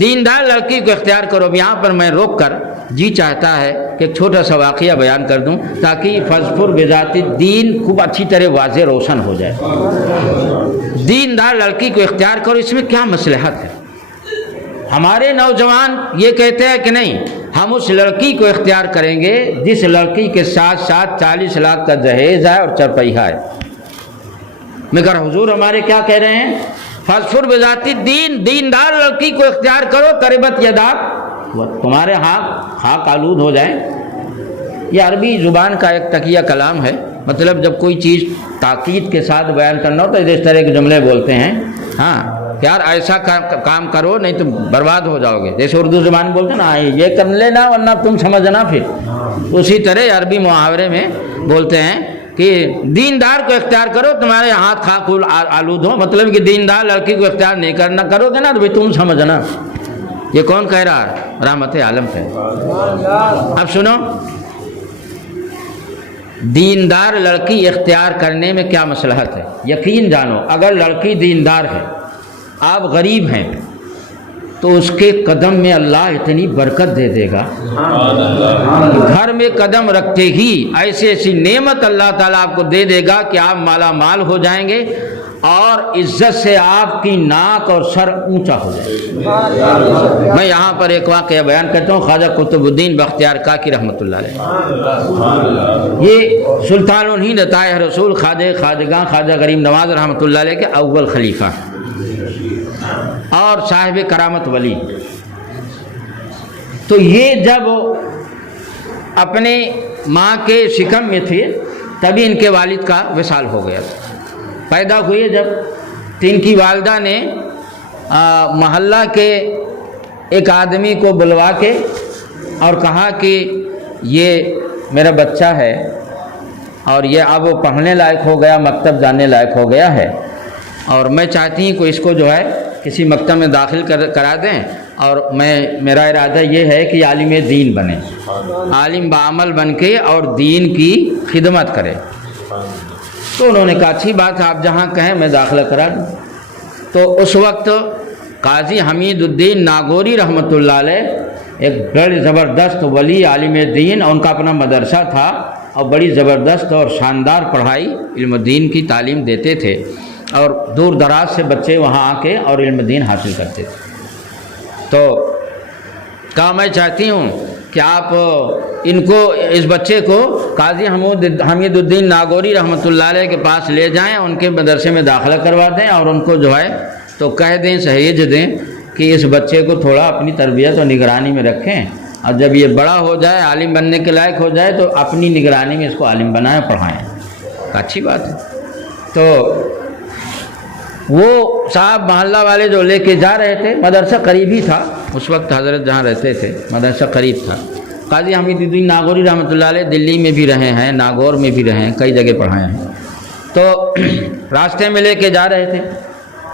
دیندار لڑکی کو اختیار کرو۔ یہاں پر میں روک کر جی چاہتا ہے کہ ایک چھوٹا سا واقعہ بیان کر دوں تاکہ فاصفر بذات الدین خوب اچھی طرح واضح روشن ہو جائے۔ دیندار لڑکی کو اختیار کرو، اس میں کیا مصلحت ہے؟ ہمارے نوجوان یہ کہتے ہیں کہ نہیں، ہم اس لڑکی کو اختیار کریں گے جس لڑکی کے ساتھ ساتھ 40 لاکھ کا جہیز ہے اور چرپہا ہے۔ مگر حضور ہمارے کیا کہہ رہے ہیں؟ فاصفر بذات الدین، دیندار لڑکی کو اختیار کرو، تربت یداک، تمہارے ہاتھ خاک آلود ہو جائیں۔ یہ عربی زبان کا ایک تکیہ کلام ہے، مطلب جب کوئی چیز تاکید کے ساتھ بیان کرنا ہو تو اس طرح کے جملے بولتے ہیں، ہاں یار ایسا کام کرو نہیں تو برباد ہو جاؤ گے، جیسے اردو زبان بولتے ہیں نا یہ کر لینا ورنہ تم سمجھنا، پھر اسی طرح عربی محاورے میں بولتے ہیں کہ دیندار کو اختیار کرو تمہارے ہاتھ خاک آلود ہو، مطلب کہ دیندار لڑکی کو اختیار نہیں کرنا کرو گے نا تو تم سمجھنا۔ یہ کون کہہ رہا ہے؟ رحمت عالم ہے۔ اب سنو، دیندار لڑکی اختیار کرنے میں کیا مصلحت ہے؟ یقین جانو اگر لڑکی دیندار ہے، آپ غریب ہیں، تو اس کے قدم میں اللہ اتنی برکت دے دے گا، گھر میں قدم رکھتے ہی ایسی ایسی نعمت اللہ تعالیٰ آپ کو دے دے گا کہ آپ مالا مال ہو جائیں گے اور عزت سے آپ کی ناک اور سر اونچا ہو جائے گا۔ میں یہاں پر ایک واقعہ بیان کرتا ہوں، خواجہ قطب الدین بختیار کاکی رحمۃ اللہ علیہ، یہ سلطان الہند عطائے رسول خواجگاں خواجہ غریب نواز رحمۃ اللہ علیہ کے اول خلیفہ اور صاحب کرامت ولی۔ تو یہ جب اپنے ماں کے شکم میں تھے تبھی ان کے والد کا وصال ہو گیا تھا، پیدا ہوئے جب تو ان کی والدہ نے محلہ کے ایک آدمی کو بلوا کے اور کہا کہ یہ میرا بچہ ہے اور یہ اب وہ پڑھنے لائق ہو گیا، مکتب جانے لائق ہو گیا ہے، اور میں چاہتی ہوں کہ اس کو جو ہے کسی مکتب میں داخل کرا دیں، اور میرا ارادہ یہ ہے کہ عالم دین بنے، عالم بعمل بن کے اور دین کی خدمت کرے۔ تو انہوں نے کہا اچھی بات ہے، آپ جہاں کہیں میں داخلہ کرا دوں۔ تو اس وقت قاضی حمید الدین ناگوری رحمۃ اللہ علیہ ایک بڑے زبردست ولی عالم دین، اور ان کا اپنا مدرسہ تھا، اور بڑی زبردست اور شاندار پڑھائی علم دین کی تعلیم دیتے تھے، اور دور دراز سے بچے وہاں آ کے اور علم دین حاصل کرتے تھے۔ تو کہا میں چاہتی ہوں کہ آپ ان کو، اس بچے کو قاضی حمید الدین ناگوری رحمۃ اللہ علیہ کے پاس لے جائیں، ان کے مدرسے میں داخلہ کروا دیں، اور ان کو جو ہے تو کہہ دیں، سہیج دیں کہ اس بچے کو تھوڑا اپنی تربیت اور نگرانی میں رکھیں، اور جب یہ بڑا ہو جائے، عالم بننے کے لائق ہو جائے تو اپنی نگرانی میں اس کو عالم بنائیں، پڑھائیں۔ اچھی بات ہے۔ تو وہ صاحب محلہ والے جو لے کے جا رہے تھے، مدرسہ قریب ہی تھا اس وقت، حضرت جہاں رہتے تھے مدرسہ قریب تھا۔ قاضی حمید الدین ناگوری رحمۃ اللہ علیہ دلی میں بھی رہے ہیں، ناگور میں بھی رہے ہیں، کئی جگہ پڑھائے ہیں۔ تو راستے میں لے کے جا رہے تھے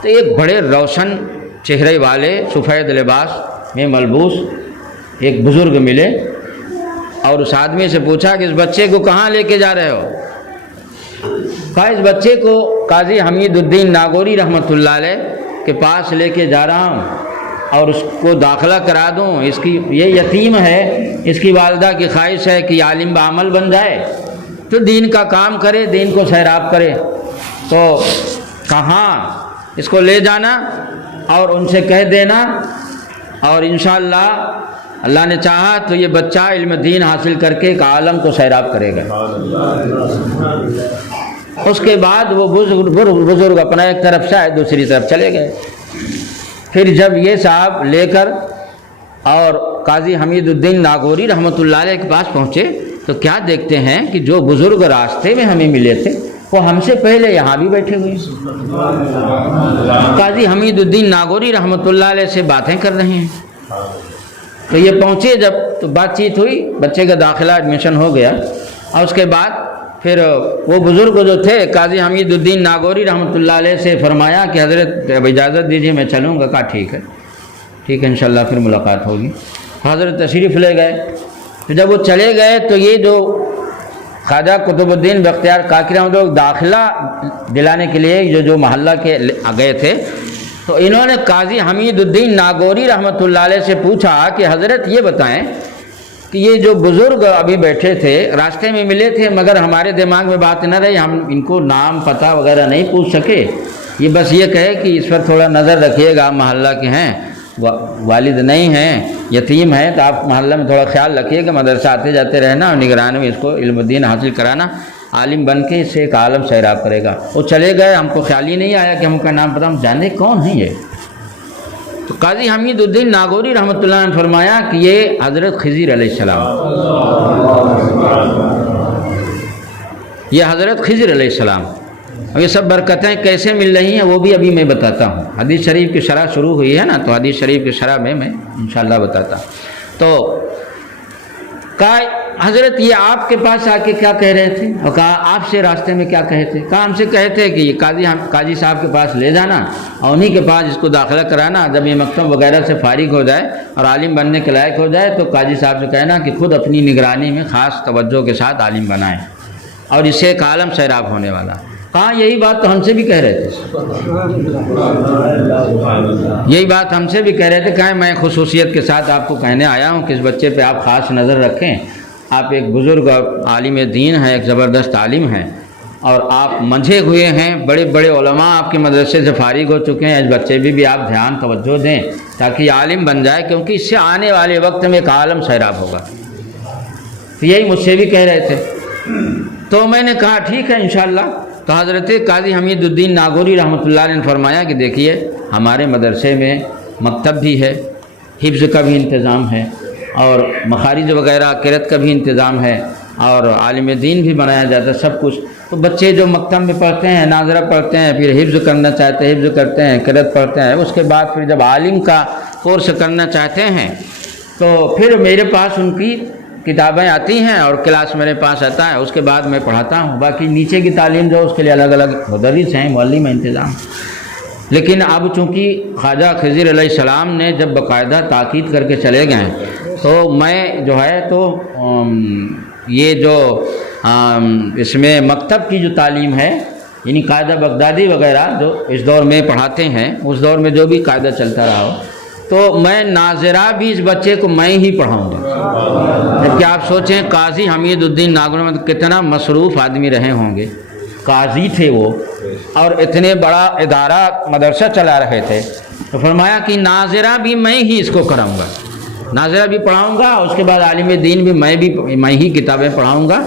تو ایک بڑے روشن چہرے والے سفید لباس میں ملبوس ایک بزرگ ملے، اور اس آدمی سے پوچھا کہ اس بچے کو کہاں لے کے جا رہے ہو؟ کہا اس بچے کو قاضی حمید الدین ناگوری رحمۃ اللہ علیہ کے پاس لے کے جا رہا ہوں، اور اس کو داخلہ کرا دوں، اس کی یہ یتیم ہے، اس کی والدہ کی خواہش ہے کہ عالم بعمل بن جائے، تو دین کا کام کرے، دین کو سیراب کرے۔ تو کہاں اس کو لے جانا اور ان سے کہہ دینا، اور انشاءاللہ اللہ نے چاہا تو یہ بچہ علم دین حاصل کر کے ایک عالم کو سیراب کرے گا۔ اس کے بعد وہ بزرگ اپنا ایک طرف شاید دوسری طرف چلے گئے۔ پھر جب یہ صاحب لے کر اور قاضی حمید الدین ناگوری رحمۃ اللہ علیہ کے پاس پہنچے تو کیا دیکھتے ہیں کہ جو بزرگ راستے میں ہمیں ملے تھے وہ ہم سے پہلے یہاں بھی بیٹھے ہوئے ہیں، قاضی حمید الدین ناگوری رحمۃ اللہ علیہ سے باتیں کر رہے ہیں۔ تو یہ پہنچے جب تو بات چیت ہوئی، بچے کا داخلہ ایڈمیشن ہو گیا، اور اس کے بعد پھر وہ بزرگ جو تھے قاضی حمید الدین ناگوری رحمۃ اللہ علیہ سے فرمایا کہ حضرت اب اجازت دیجیے میں چلوں گا۔ کہا ٹھیک ہے انشاءاللہ پھر ملاقات ہوگی۔ حضرت تشریف لے گئے۔ تو جب وہ چلے گئے تو یہ جو خواجہ قطب الدین بختیار کاکی رحمۃ اللہ داخلہ دلانے کے لیے جو محلہ کے گئے تھے، تو انہوں نے قاضی حمید الدین ناگوری رحمۃ اللہ علیہ سے پوچھا کہ حضرت یہ بتائیں کہ یہ جو بزرگ ابھی بیٹھے تھے راستے میں ملے تھے، مگر ہمارے دماغ میں بات نہ رہی، ہم ان کو نام پتہ وغیرہ نہیں پوچھ سکے، یہ بس یہ کہے کہ اس پر تھوڑا نظر رکھیے گا، محلہ کے ہیں، والد نہیں ہیں، یتیم ہیں، تو آپ محلہ میں تھوڑا خیال رکھیے گا، مدرسہ آتے جاتے رہنا، اور نگرانی میں اس کو علم الدین حاصل کرانا، عالم بن کے اس سے ایک عالم سیراب کرے گا۔ وہ چلے گئے، ہم کو خیال ہی نہیں آیا کہ ہم کا نام پتہ، ہم جانے کون ہیں یہ۔ تو قاضی حمید الدین ناگوری رحمۃ اللہ نے فرمایا کہ یہ حضرت خضر علیہ السلام، یہ حضرت خضر علیہ السلام۔ اب یہ سب برکتیں کیسے مل رہی ہیں وہ بھی ابھی میں بتاتا ہوں۔ حدیث شریف کی شرح شروع ہوئی ہے نا، تو حدیث شریف کی شرح میں انشاءاللہ بتاتا ہوں۔ تو کہا حضرت یہ آپ کے پاس آ کے کیا کہہ رہے تھے؟ اور کہا آپ سے راستے میں کیا کہے تھے؟ کہا ہم سے کہے تھے کہ یہ قاضی صاحب کے پاس لے جانا اور انہی کے پاس اس کو داخلہ کرانا، جب یہ مکتب وغیرہ سے فارغ ہو جائے اور عالم بننے کے لائق ہو جائے تو قاضی صاحب سے کہنا کہ خود اپنی نگرانی میں خاص توجہ کے ساتھ عالم بنائیں، اور اس سے ایک عالم سیراب ہونے والا۔ کہا یہی بات تو ہم سے بھی کہہ رہے تھے، یہی بات ہم سے بھی کہہ رہے تھے۔ کہیں میں خصوصیت کے ساتھ آپ کو کہنے آیا ہوں کہ اس بچے پہ آپ خاص نظر رکھیں، آپ ایک بزرگ عالم دین ہیں، ایک زبردست عالم ہیں، اور آپ منجھے ہوئے ہیں، بڑے بڑے علماء آپ کے مدرسے سے فارغ ہو چکے ہیں، اس بچے بھی آپ دھیان توجہ دیں تاکہ یہ عالم بن جائے، کیونکہ اس سے آنے والے وقت میں ایک عالم سیراب ہوگا۔ تو یہی مجھ سے بھی کہہ رہے تھے۔ تو میں نے کہا ٹھیک ہے انشاءاللہ۔ تو حضرت قاضی حمید الدین ناگوری رحمۃ اللہ علیہ نے فرمایا کہ دیکھیے ہمارے مدرسے میں مکتب بھی ہے، حفظ کا بھی انتظام ہے، اور مخارج وغیرہ قرأت کا بھی انتظام ہے، اور عالم دین بھی بنایا جاتا ہے، سب کچھ۔ تو بچے جو مکتب میں پڑھتے ہیں، ناظرہ پڑھتے ہیں، پھر حفظ کرنا چاہتے ہیں حفظ کرتے ہیں، قرأت پڑھتے ہیں، اس کے بعد پھر جب عالم کا کورس کرنا چاہتے ہیں تو پھر میرے پاس ان کی کتابیں آتی ہیں اور کلاس میرے پاس آتا ہے، اس کے بعد میں پڑھاتا ہوں۔ باقی نیچے کی تعلیم جو اس کے لیے الگ الگ مدرس ہیں، معلم انتظام۔ لیکن اب چونکہ خواجہ خضر علیہ السلام نے جب باقاعدہ تاکید کر کے چلے گئے تو میں جو ہے تو یہ جو اس میں مکتب کی جو تعلیم ہے، یعنی قاعدہ بغدادی وغیرہ جو اس دور میں پڑھاتے ہیں، اس دور میں جو بھی قاعدہ چلتا رہا ہو، تو میں ناظرہ بھی اس بچے کو میں ہی پڑھاؤں گا۔ جبکہ آپ سوچیں قاضی حمید الدین ناگوڑ کتنا مصروف آدمی رہے ہوں گے، قاضی تھے وہ، اور اتنے بڑا ادارہ مدرسہ چلا رہے تھے، تو فرمایا کہ ناظرہ بھی میں ہی اس کو کراؤں گا، ناظرہ بھی پڑھاؤں گا، اس کے بعد عالم دین بھی میں ہی کتابیں پڑھاؤں گا،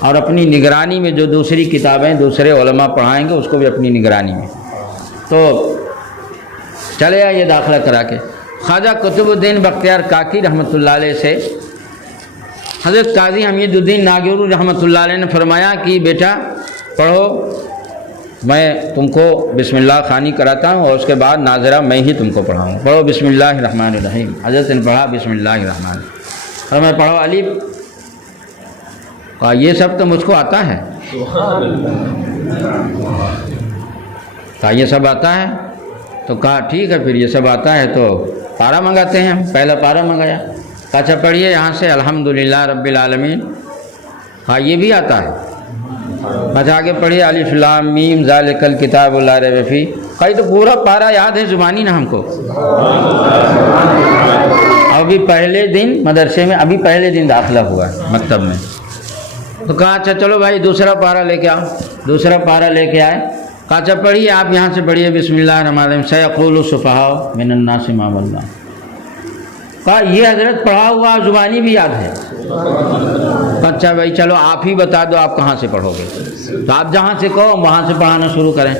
اور اپنی نگرانی میں جو دوسری کتابیں دوسرے علماء پڑھائیں گے اس کو بھی اپنی نگرانی میں۔ تو چلے آئیے داخلہ کرا کے۔ خواجہ قطب الدین بختیار کاکی رحمۃ اللہ علیہ سے حضرت قاضی حمید الدین ناگور رحمۃ اللہ علیہ نے فرمایا کہ بیٹا پڑھو، میں تم کو بسم اللہ خوانی کراتا ہوں، اور اس کے بعد ناظرہ میں ہی تم کو پڑھاؤں گا، پڑھو بسم اللہ الرحمن الرحیم۔ حضرت نے پڑھا بسم اللہ الرحمن، اور میں پڑھو الف، کہا یہ سب تو مجھ کو آتا ہے، کہا یہ سب آتا ہے، تو کہا ٹھیک ہے پھر یہ سب آتا ہے تو پارہ منگاتے ہیں ہم۔ پہلا پارہ منگایا، کہا اچھا پڑھیے یہاں سے الحمدللہ رب العالمین، کہا یہ بھی آتا ہے، اچھا آگے پڑھیے الف لام میم ذالک الکتاب لا ریب فیہ، کہا یہ تو پورا پارہ یاد ہے زبانی نا ہم کو۔ ابھی پہلے دن مدرسے میں، ابھی پہلے دن داخلہ ہوا ہے مکتب میں، تو کہا اچھا چلو بھائی دوسرا پارہ لے کے آؤ، دوسرا پارہ لے کے آئے، کہا اچھا پڑھیے آپ یہاں سے پڑھیے بسم اللہ الرحمن الرحیم سیقول السفہاء من الناس ما ولاھم، کہا یہ حضرت پڑھا ہوا زبانی بھی یاد ہے، اچھا بھائی چلو آپ ہی بتا دو آپ کہاں سے پڑھو گے، تو آپ جہاں سے کہو وہاں سے پڑھانا شروع کریں۔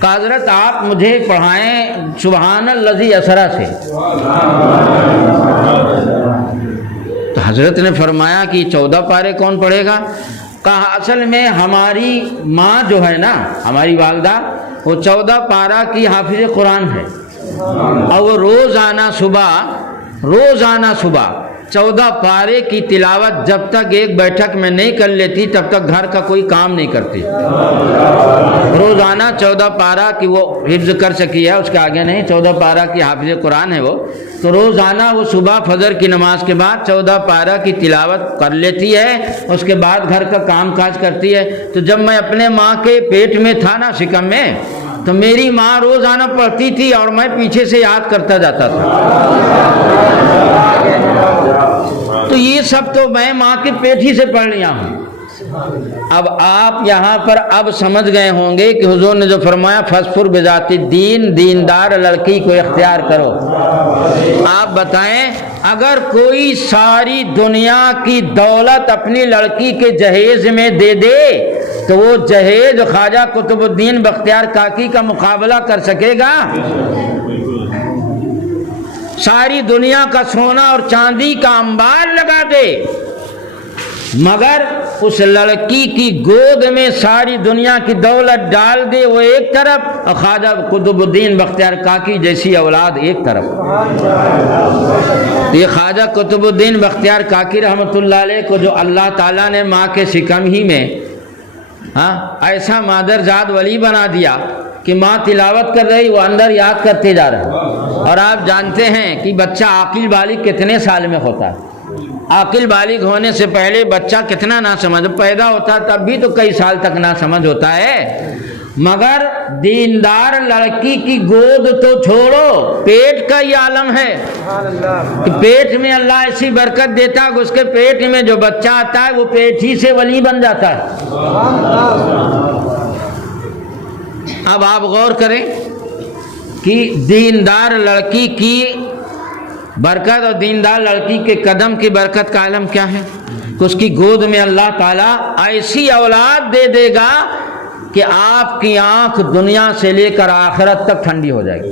کہا حضرت آپ مجھے پڑھائیں سبحان الذی اسریٰ سے، تو حضرت نے فرمایا کہ 14 پارے کون پڑھے گا؟ کہا اصل میں ہماری ماں جو ہے نا، ہماری والدہ، وہ 14 پارہ کی حافظ قرآن ہے، اور وہ روزانہ صبح 14 پارے کی تلاوت جب تک ایک بیٹھک میں نہیں کر لیتی تب تک گھر کا کوئی کام نہیں کرتی۔ روزانہ 14 پارہ کی وہ حفظ کر سکی ہے، اس کے آگے نہیں، 14 پارہ کی حافظ قرآن ہے وہ، تو روزانہ وہ صبح فجر کی نماز کے بعد 14 پارہ کی تلاوت کر لیتی ہے، اس کے بعد گھر کا کام کاج کرتی ہے۔ تو جب میں اپنے ماں کے پیٹ میں تھا نا، شکم میں، تو میری ماں روزانہ پڑھتی تھی اور میں پیچھے سے یاد کرتا جاتا تھا۔ تو یہ سب تو میں ماں کے پیٹ ہی سے پڑھ لیا ہوں۔ اب آپ یہاں پر اب سمجھ گئے ہوں گے کہ حضور نے جو فرمایا فاظفر بذات الدین، دیندار لڑکی کو اختیار کرو۔ آپ بتائیں اگر کوئی ساری دنیا کی دولت اپنی لڑکی کے جہیز میں دے دے تو وہ جہیز خواجہ قطب الدین بختیار کاکی کا مقابلہ کر سکے گا؟ ساری دنیا کا سونا اور چاندی کا انبار لگا دے، مگر اس لڑکی کی گود میں ساری دنیا کی دولت ڈال دے، وہ ایک طرف، اور خواجہ قطب الدین بختیار کاکی جیسی اولاد ایک طرف۔ یہ خواجہ قطب الدین بختیار کاکی رحمۃ اللہ علیہ کو جو اللہ تعالیٰ نے ماں کے شکم ہی میں ایسا مادرزاد ولی بنا دیا کہ ماں تلاوت کر رہی، وہ اندر یاد کرتے جا رہے ہیں۔ اور آپ جانتے ہیں کہ بچہ عاقل بالغ کتنے سال میں ہوتا ہے؟ عاقل بالغ ہونے سے پہلے بچہ کتنا ناسمجھ پیدا ہوتا ہے، تب بھی تو کئی سال تک ناسمجھ ہوتا ہے، مگر دیندار لڑکی کی گود تو چھوڑو، پیٹ کا یہ عالم ہے کہ پیٹ میں اللہ ایسی برکت دیتا ہے کہ اس کے پیٹ میں جو بچہ آتا ہے وہ پیٹ ہی سے ولی بن جاتا ہے۔ اب آپ غور کریں کہ دیندار لڑکی کی برکت اور دیندار لڑکی کے قدم کی برکت کا علم کیا ہے کہ اس کی گود میں اللہ تعالیٰ ایسی اولاد دے دے گا کہ آپ کی آنکھ دنیا سے لے کر آخرت تک ٹھنڈی ہو جائے گی،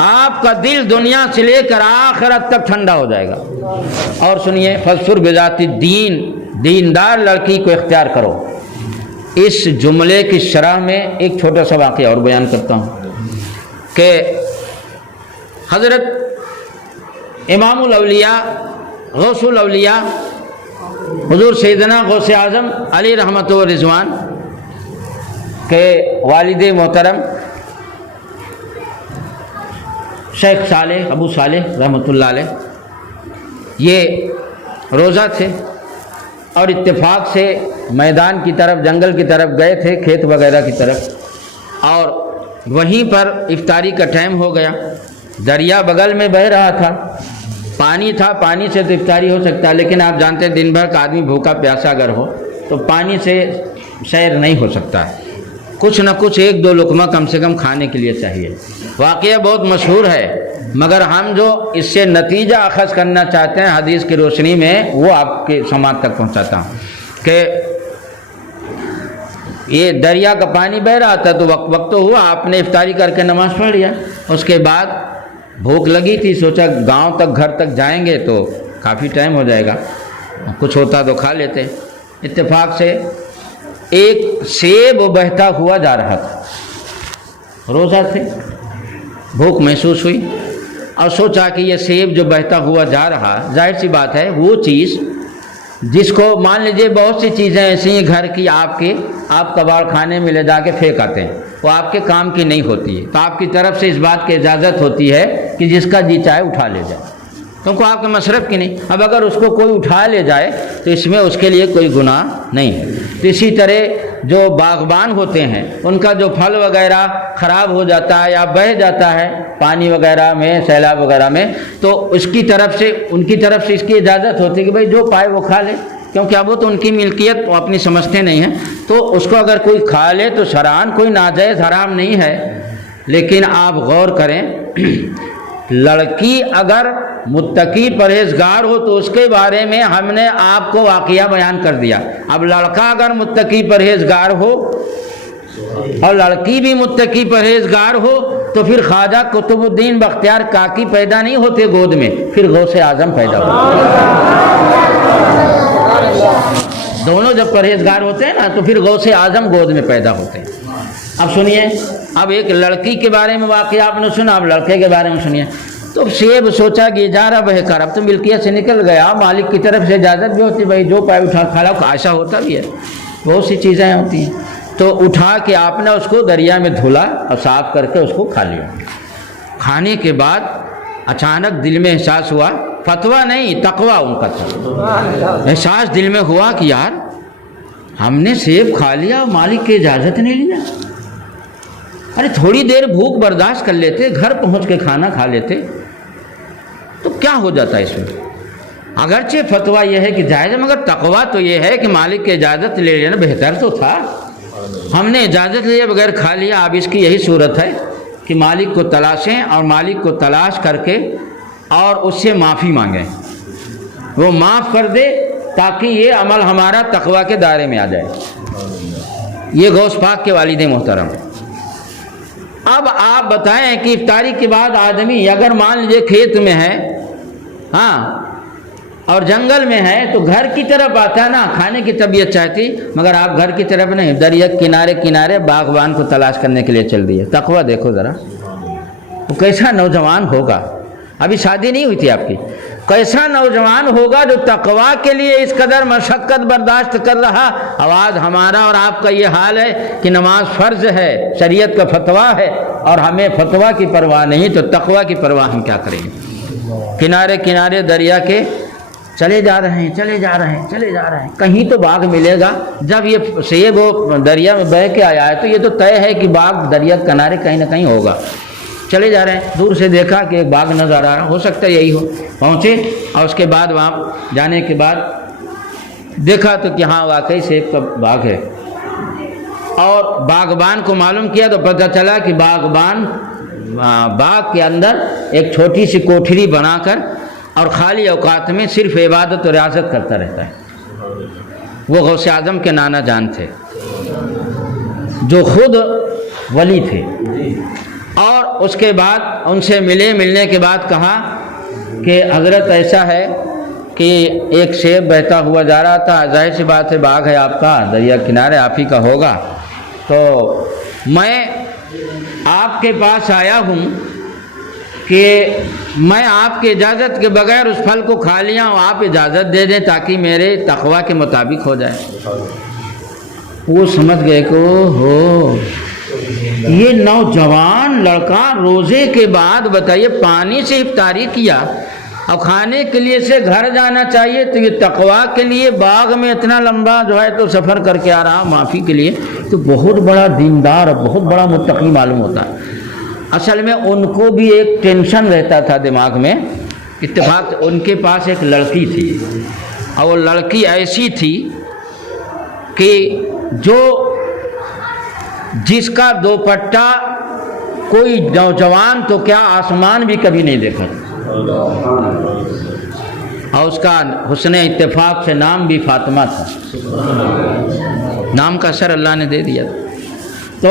آپ کا دل دنیا سے لے کر آخرت تک ٹھنڈا ہو جائے گا۔ اور سنیے فاظفر بذات الدین، دیندار لڑکی کو اختیار کرو۔ اس جملے کی شرح میں ایک چھوٹا سا واقعہ اور بیان کرتا ہوں کہ حضرت امام الاولیاء غوث الاولیاء حضور سیدنا غوث اعظم علی رحمت و رضوان کے والد محترم شیخ صالح ابو صالح رحمۃ اللہ علیہ یہ روزہ تھے اور اتفاق سے میدان کی طرف، جنگل کی طرف گئے تھے، کھیت وغیرہ کی طرف، اور وہیں پر افطاری کا ٹائم ہو گیا دریا بغل میں بہہ رہا تھا، پانی تھا، پانی سے تو افطاری ہو سکتا ہے، لیکن آپ جانتے ہیں دن بھر کا آدمی بھوکا پیاسا اگر ہو تو پانی سے سیر نہیں ہو سکتا ہے، کچھ نہ کچھ ایک دو لقمہ کم سے کم کھانے کے لیے چاہیے۔ واقعہ بہت مشہور ہے، مگر ہم جو اس سے نتیجہ اخذ کرنا چاہتے ہیں حدیث کی روشنی میں، وہ آپ کے سماعت تک پہنچاتا ہوں کہ یہ دریا کا پانی بہہ رہا تھا تو وقت تو ہوا، آپ نے افطاری کر کے نماز پڑھ لیا، اس کے بعد بھوک لگی تھی، سوچا گاؤں تک گھر تک جائیں گے تو کافی ٹائم ہو جائے گا، کچھ ہوتا تو کھا لیتے۔ اتفاق سے ایک سیب بہتا ہوا جا رہا تھا، روزہ تھے، بھوک محسوس ہوئی اور سوچا کہ یہ سیب جو بہتا ہوا جا رہا، ظاہر سی بات ہے وہ چیز جس کو مان لیجئے بہت سی چیزیں ایسی ہیں گھر کی آپ کباڑ خانے میں لے جا کے پھینک آتے ہیں، وہ آپ کے کام کی نہیں ہوتی ہے، تو آپ کی طرف سے اس بات کی اجازت ہوتی ہے کہ جس کا جی چاہے اٹھا لے جائے، کیونکہ آپ کے مصرف کی نہیں۔ اب اگر اس کو کوئی اٹھا لے جائے تو اس میں اس کے لیے کوئی گناہ نہیں ہے۔ تو اسی طرح جو باغبان ہوتے ہیں ان کا جو پھل وغیرہ خراب ہو جاتا ہے یا بہہ جاتا ہے پانی وغیرہ میں، سیلاب وغیرہ میں، تو ان کی طرف سے اس کی اجازت ہوتی ہے کہ بھائی جو پائے وہ کھا لے، کیونکہ اب وہ تو ان کی ملکیت وہ اپنی سمجھتے نہیں ہیں، تو اس کو اگر کوئی کھا لے تو شرعاً کوئی ناجائز حرام نہیں ہے۔ لیکن آپ غور کریں، لڑکی اگر متقی پرہیزگار ہو تو اس کے بارے میں ہم نے آپ کو واقعہ بیان کر دیا۔ اب لڑکا اگر متقی پرہیزگار ہو اور لڑکی بھی متقی پرہیزگار ہو تو پھر خواجہ قطب الدین بختیار کاکی پیدا نہیں ہوتے گود میں، پھر غوث اعظم پیدا ہوتے۔ دونوں جب پرہیزگار ہوتے ہیں نا تو پھر غوث اعظم گود میں پیدا ہوتے ہیں۔ اب سنیے، اب ایک لڑکی کے بارے میں واقعہ آپ نے سنا، اب لڑکے کے بارے میں سنیے۔ تو سیب سوچا کہ جا رہا بہ کر، اب تو ملکیت سے نکل گیا، مالک کی طرف سے اجازت بھی ہوتی، بھائی جو پائے اٹھا کھا لو، ایسا ہوتا بھی ہے، بہت سی چیزیں ہوتی ہیں۔ تو اٹھا کے آپ نے اس کو دریا میں دھلا اور صاف کر کے اس کو کھا لیا۔ کھانے کے بعد اچانک دل میں احساس ہوا، فتویٰ نہیں تقویٰ ان کا تھا، احساس دل میں ہوا کہ یار ہم نے سیب کھا لیا اور مالک کی اجازت نہیں لیا، ارے تھوڑی دیر بھوک برداشت کر لیتے، گھر پہنچ کے کھانا کھا لیتے تو کیا ہو جاتا ہے اس میں۔ اگرچہ فتویٰ یہ ہے کہ جائز ہے، مگر تقویٰ تو یہ ہے کہ مالک کی اجازت لے لینا بہتر تو تھا۔ ہم نے اجازت لیے بغیر کھا لیا۔ اب اس کی یہی صورت ہے کہ مالک کو تلاشیں اور مالک کو تلاش کر کے اور اس سے معافی مانگیں، وہ معاف کر دے تاکہ یہ عمل ہمارا تقویٰ کے دائرے میں آ جائے۔ یہ غوث پاک کے والد محترم۔ اب آپ بتائیں کہ افطاری کے بعد آدمی اگر مان لیجیے کھیت میں ہے اور جنگل میں ہے تو گھر کی طرف آتا نا، کھانے کی طبیعت چاہتی، مگر آپ گھر کی طرف نہیں، دریا کنارے باغبان کو تلاش کرنے کے لیے چل دیے۔ تقویٰ دیکھو ذرا، وہ کیسا نوجوان ہوگا، ابھی شادی نہیں ہوئی تھی آپ کی، کیسا نوجوان ہوگا جو تقویٰ کے لیے اس قدر مشقت برداشت کر رہا۔ آواز ہمارا اور آپ کا یہ حال ہے کہ نماز فرض ہے، شریعت کا فتویٰ ہے اور ہمیں فتویٰ کی پرواہ نہیں، تو تقویٰ کی پرواہ ہم کیا کریں گے۔ کنارے دریا کے چلے جا رہے ہیں، کہیں تو باغ ملے گا۔ جب یہ سیب دریا میں بہہ کے آیا ہے تو یہ تو طے ہے کہ باغ دریا کنارے کہیں نہ کہیں ہوگا۔ چلے جا رہے ہیں، دور سے دیکھا کہ ایک باغ نظر آ رہا، ہو سکتا ہے یہی ہو۔ پہنچے اور اس کے بعد وہاں جانے کے بعد دیکھا تو کہ ہاں واقعی سیب کا باغ ہے، اور باغبان کو معلوم کیا تو پتہ چلا کہ باغبان باغ کے اندر ایک چھوٹی سی کوٹھری بنا کر اور خالی اوقات میں صرف عبادت و ریاضت کرتا رہتا ہے۔ وہ غوث اعظم کے نانا جان تھے جو خود ولی تھے، اور اس کے بعد ان سے ملنے کے بعد کہا کہ حضرت ایسا ہے کہ ایک سیب بہتا ہوا جا رہا تھا، ظاہر سی بات ہے باغ ہے آپ کا، دریا کنارے آپ ہی کا ہوگا، تو میں آپ کے پاس آیا ہوں کہ میں آپ کی اجازت کے بغیر اس پھل کو کھا لیا ہوں، آپ اجازت دے دیں تاکہ میرے تقویٰ کے مطابق ہو جائے۔ وہ سمجھ گئے کہ ہو یہ نوجوان لڑکا روزے کے بعد بتائیے پانی سے افطاری کیا اور کھانے کے لیے سے گھر جانا چاہیے، تو یہ تقویٰ کے لیے باغ میں اتنا لمبا جو ہے تو سفر کر کے آ رہا معافی کے لیے، تو بہت بڑا دیندار اور بہت بڑا متقی معلوم ہوتا ہے۔ اصل میں ان کو بھی ایک ٹینشن رہتا تھا دماغ میں. اتفاق سے ان کے پاس ایک لڑکی تھی اور وہ لڑکی ایسی تھی کہ جس کا دوپٹہ کوئی نوجوان تو کیا آسمان بھی کبھی نہیں دیکھا, اور اس کا حسن اتفاق سے نام بھی فاطمہ تھا. نام کا اثر اللہ نے دے دیا. تو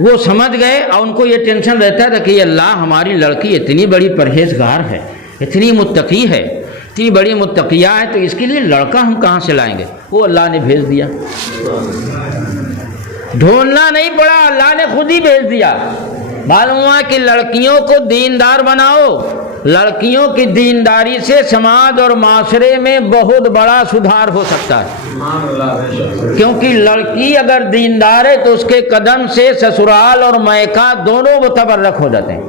وہ سمجھ گئے اور ان کو یہ ٹینشن رہتا تھا کہ اللہ ہماری لڑکی اتنی بڑی پرہیزگار ہے, اتنی متقی ہے, اتنی بڑی متقیہ ہے, تو اس کے لیے لڑکا ہم کہاں سے لائیں گے. وہ اللہ نے بھیج دیا, ڈھونڈنا نہیں پڑا, اللہ نے خود ہی بھیج دیا. معلوم ہوا کہ لڑکیوں کو دیندار بناؤ, لڑکیوں کی دینداری سے سماج اور معاشرے میں بہت بڑا سدھار ہو سکتا ہے. کیونکہ لڑکی اگر دیندار ہے تو اس کے قدم سے سسرال اور میکہ دونوں متبرک ہو جاتے ہیں.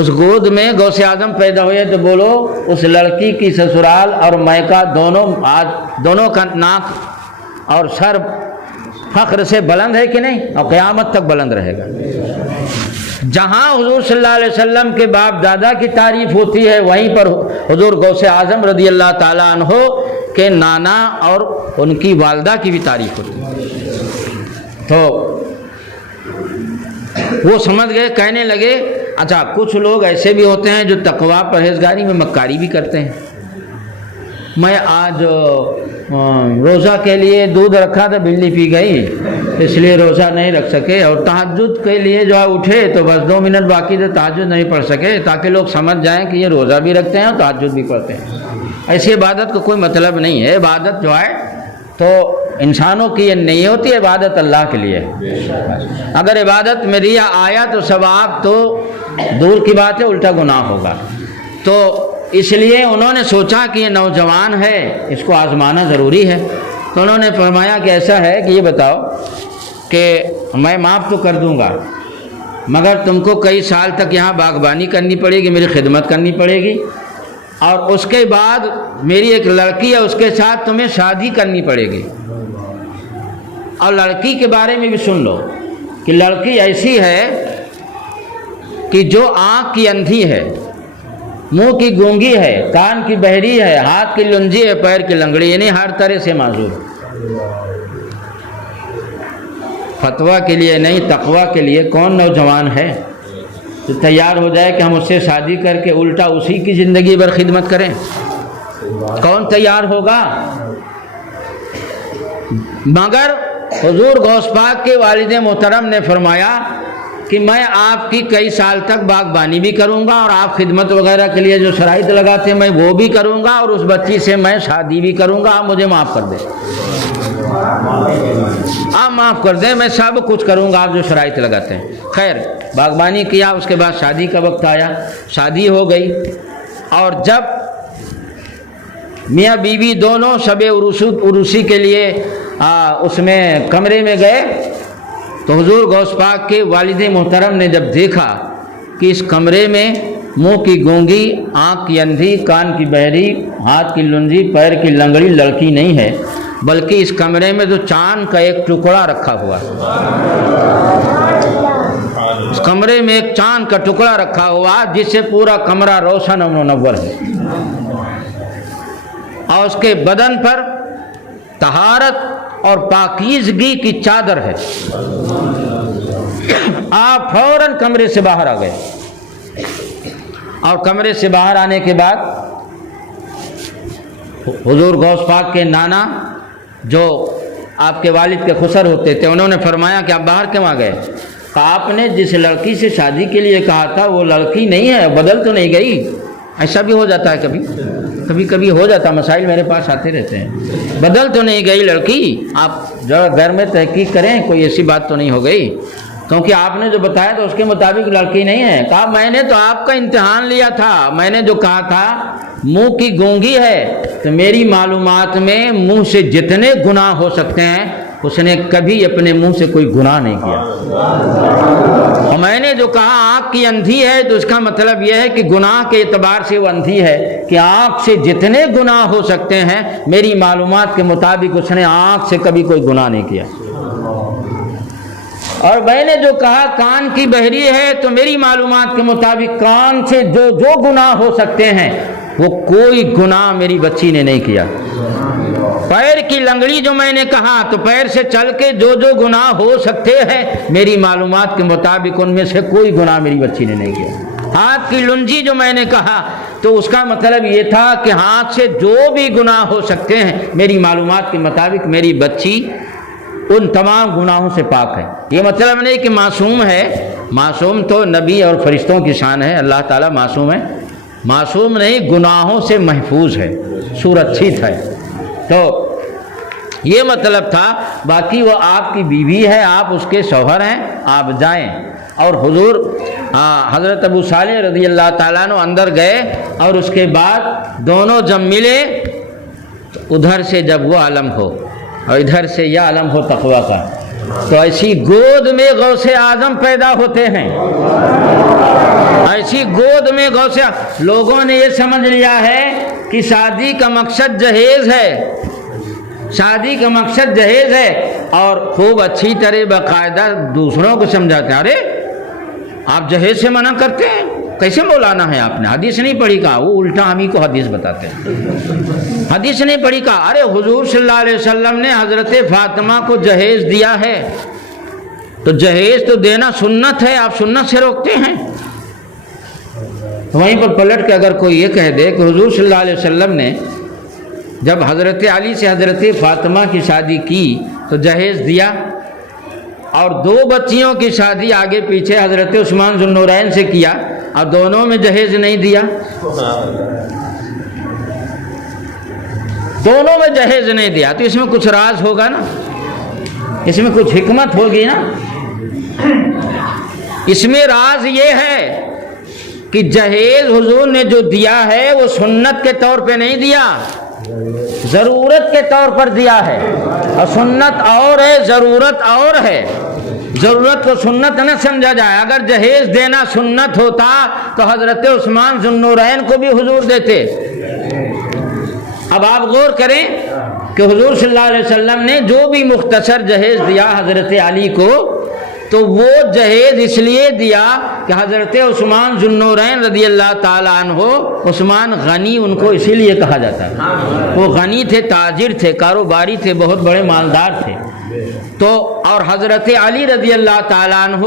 اس گود میں غوث اعظم پیدا ہوئے تو بولو اس لڑکی کی سسرال اور میکہ دونوں کا ناک اور سر فخر سے بلند ہے کہ نہیں, اور قیامت تک بلند رہے گا. جہاں حضور صلی اللہ علیہ وسلم کے باپ دادا کی تعریف ہوتی ہے وہیں پر حضور غوث اعظم رضی اللہ تعالیٰ عنہ کے نانا اور ان کی والدہ کی بھی تعریف ہوتی ہے. تو وہ سمجھ گئے, کہنے لگے اچھا کچھ لوگ ایسے بھی ہوتے ہیں جو تقوی پرہیزگاری میں مکاری بھی کرتے ہیں. میں آج روزہ کے لیے دودھ رکھا تھا, بلی پی گئی, اس لیے روزہ نہیں رکھ سکے. اور تہجد کے لیے جو ہے اٹھے تو بس 2 منٹ باقی تھے, تہجد نہیں پڑھ سکے, تاکہ لوگ سمجھ جائیں کہ یہ روزہ بھی رکھتے ہیں اور تہجد بھی پڑھتے ہیں. ایسی عبادت کا کوئی مطلب نہیں ہے. عبادت جو ہے تو انسانوں کی یہ نہیں ہوتی, عبادت اللہ کے لیے. اگر عبادت میں ریا آیا تو ثواب تو دور کی بات ہے, الٹا گناہ ہوگا. تو اس لیے انہوں نے سوچا کہ یہ نوجوان ہے, اس کو آزمانا ضروری ہے. تو انہوں نے فرمایا کہ ایسا ہے کہ یہ بتاؤ کہ میں معاف تو کر دوں گا, مگر تم کو کئی سال تک یہاں باغبانی کرنی پڑے گی, میری خدمت کرنی پڑے گی, اور اس کے بعد میری ایک لڑکی ہے, اس کے ساتھ تمہیں شادی کرنی پڑے گی. اور لڑکی کے بارے میں بھی سن لو کہ لڑکی ایسی ہے کہ جو آنکھ کی اندھی ہے, منہ کی گونگی ہے, کان کی بہری ہے, ہاتھ کی لنجی ہے, پیر کی لنگڑی, یعنی ہر طرح سے معذور. فتویٰ کے لیے نہیں, تقویٰ کے لیے کون نوجوان ہے تو تیار ہو جائے کہ ہم اس سے شادی کر کے الٹا اسی کی زندگی بھر خدمت کریں؟ کون تیار ہوگا؟ مگر حضور غوث پاک کے والد محترم نے فرمایا کہ میں آپ کی کئی سال تک باغبانی بھی کروں گا, اور آپ خدمت وغیرہ کے لیے جو شرائط لگاتے ہیں میں وہ بھی کروں گا, اور اس بچی سے میں شادی بھی کروں گا. آپ مجھے معاف کر دیں, آپ معاف کر دیں, میں سب کچھ کروں گا آپ جو شرائط لگاتے ہیں. خیر باغبانی کیا, اس کے بعد شادی کا وقت آیا, شادی ہو گئی. اور جب میاں بیوی دونوں شب عروسی کے لیے اس میں کمرے میں گئے تو حضور غوث پاک کے والد محترم نے جب دیکھا کہ اس کمرے میں منہ کی گونگی, آنکھ کی اندھی, کان کی بہری, ہاتھ کی لنجی, پیر کی لنگڑی لڑکی نہیں ہے, بلکہ اس کمرے میں تو چاند کا ایک ٹکڑا رکھا ہوا ہے. اس کمرے میں ایک چاند کا ٹکڑا رکھا ہوا جس سے پورا کمرہ روشن و منور ہے, اور اس کے بدن پر طہارت اور پاکیزگی کی چادر ہے. آپ فوراً کمرے سے باہر آ گئے, اور کمرے سے باہر آنے کے بعد حضور غوث پاک کے نانا جو آپ کے والد کے خسر ہوتے تھے, انہوں نے فرمایا کہ آپ باہر کیوں آ گئے؟ آپ نے جس لڑکی سے شادی کے لیے کہا تھا وہ لڑکی نہیں ہے, بدل تو نہیں گئی؟ ایسا بھی ہو جاتا ہے, کبھی ہو جاتا, مسائل میرے پاس آتے رہتے ہیں. بدل تو نہیں گئی لڑکی؟ آپ جو گھر میں تحقیق کریں, کوئی ایسی بات تو نہیں ہو گئی؟ کیونکہ آپ نے جو بتایا تھا اس کے مطابق لڑکی نہیں ہے. کہا میں نے تو آپ کا امتحان لیا تھا, میں نے جو کہا تھا منہ کی گونگی ہے, تو میری معلومات میں منہ سے جتنے گناہ ہو سکتے ہیں اس نے کبھی اپنے منہ سے کوئی گناہ نہیں کیا. اور میں نے جو کہا آنکھ کی اندھی ہے, تو اس کا مطلب یہ ہے کہ گناہ کے اعتبار سے وہ اندھی ہے کہ آنکھ سے جتنے گناہ ہو سکتے ہیں میری معلومات کے مطابق اس نے آنکھ سے کبھی کوئی گناہ نہیں کیا. اور میں نے جو کہا کان کی بہری ہے، تو میری معلومات کے مطابق کان سے جو جو گناہ ہو سکتے ہیں وہ کوئی گناہ میری بچی نے نہیں کیا۔ پیر کی لنگڑی جو میں نے کہا، تو پیر سے چل کے جو جو گناہ ہو سکتے ہیں میری معلومات کے مطابق ان میں سے کوئی گناہ میری بچی نے نہیں کیا۔ ہاتھ کی لنجی جو میں نے کہا، تو اس کا مطلب یہ تھا کہ ہاتھ سے جو بھی گناہ ہو سکتے ہیں میری معلومات کے مطابق میری بچی ان تمام گناہوں سے پاک ہے۔ یہ مطلب نہیں کہ معصوم ہے، معصوم تو نبی اور فرشتوں کی شان ہے، اللہ تعالیٰ معصوم ہے، معصوم نہیں، گناہوں سے محفوظ ہے، سرکشت ہے۔ تو یہ مطلب تھا، باقی وہ آپ کی بیوی ہے، آپ اس کے شوہر ہیں، آپ جائیں۔ اور حضور حضرت ابو صالح رضی اللہ تعالیٰ عنہ اندر گئے، اور اس کے بعد دونوں جب ملے، ادھر سے جب وہ عالم ہو اور ادھر سے یہ عالم ہو تقویٰ کا، تو ایسی گود میں غوث اعظم پیدا ہوتے ہیں، ایسی گود میں غوث۔ لوگوں نے یہ سمجھ لیا ہے کہ شادی کا مقصد جہیز ہے، شادی کا مقصد جہیز ہے، اور خوب اچھی طرح باقاعدہ دوسروں کو سمجھاتے ہیں، ارے آپ جہیز سے منع کرتے ہیں، کیسے مولانا ہے آپ نے حدیث نہیں پڑھی؟ کہا وہ الٹا ہم ہی کو حدیث بتاتے ہیں، حدیث نہیں پڑھی؟ کہا ارے حضور صلی اللہ علیہ وسلم نے حضرت فاطمہ کو جہیز دیا ہے، تو جہیز تو دینا سنت ہے، آپ سنت سے روکتے ہیں۔ وہیں پر پلٹ کے اگر کوئی یہ کہہ دے کہ حضور صلی اللہ علیہ وسلم نے جب حضرت علی سے حضرت فاطمہ کی شادی کی تو جہیز دیا، اور دو بچیوں کی شادی آگے پیچھے حضرت عثمان ذو النورین سے کیا، اور دونوں میں جہیز نہیں دیا، دونوں میں جہیز نہیں دیا، تو اس میں کچھ راز ہوگا نا، اس میں کچھ حکمت ہوگی نا۔ اس میں راز یہ ہے کہ جہیز حضور نے جو دیا ہے وہ سنت کے طور پہ نہیں دیا، ضرورت کے طور پر دیا ہے، اور سنت اور ہے، ضرورت اور ہے۔ ضرورت کو سنت نہ سمجھا جائے، اگر جہیز دینا سنت ہوتا تو حضرت عثمان ذو النورین کو بھی حضور دیتے۔ اب آپ غور کریں کہ حضور صلی اللہ علیہ وسلم نے جو بھی مختصر جہیز دیا حضرت علی کو، تو وہ جہیز اس لیے دیا کہ حضرت عثمان ذو النورین رضی اللہ تعالیٰ عنہ، عثمان غنی ان کو اسی لیے کہا جاتا ہے، وہ غنی تھے، تاجر تھے، کاروباری تھے، بہت بڑے مالدار تھے۔ تو اور حضرت علی رضی اللہ تعالیٰ عنہ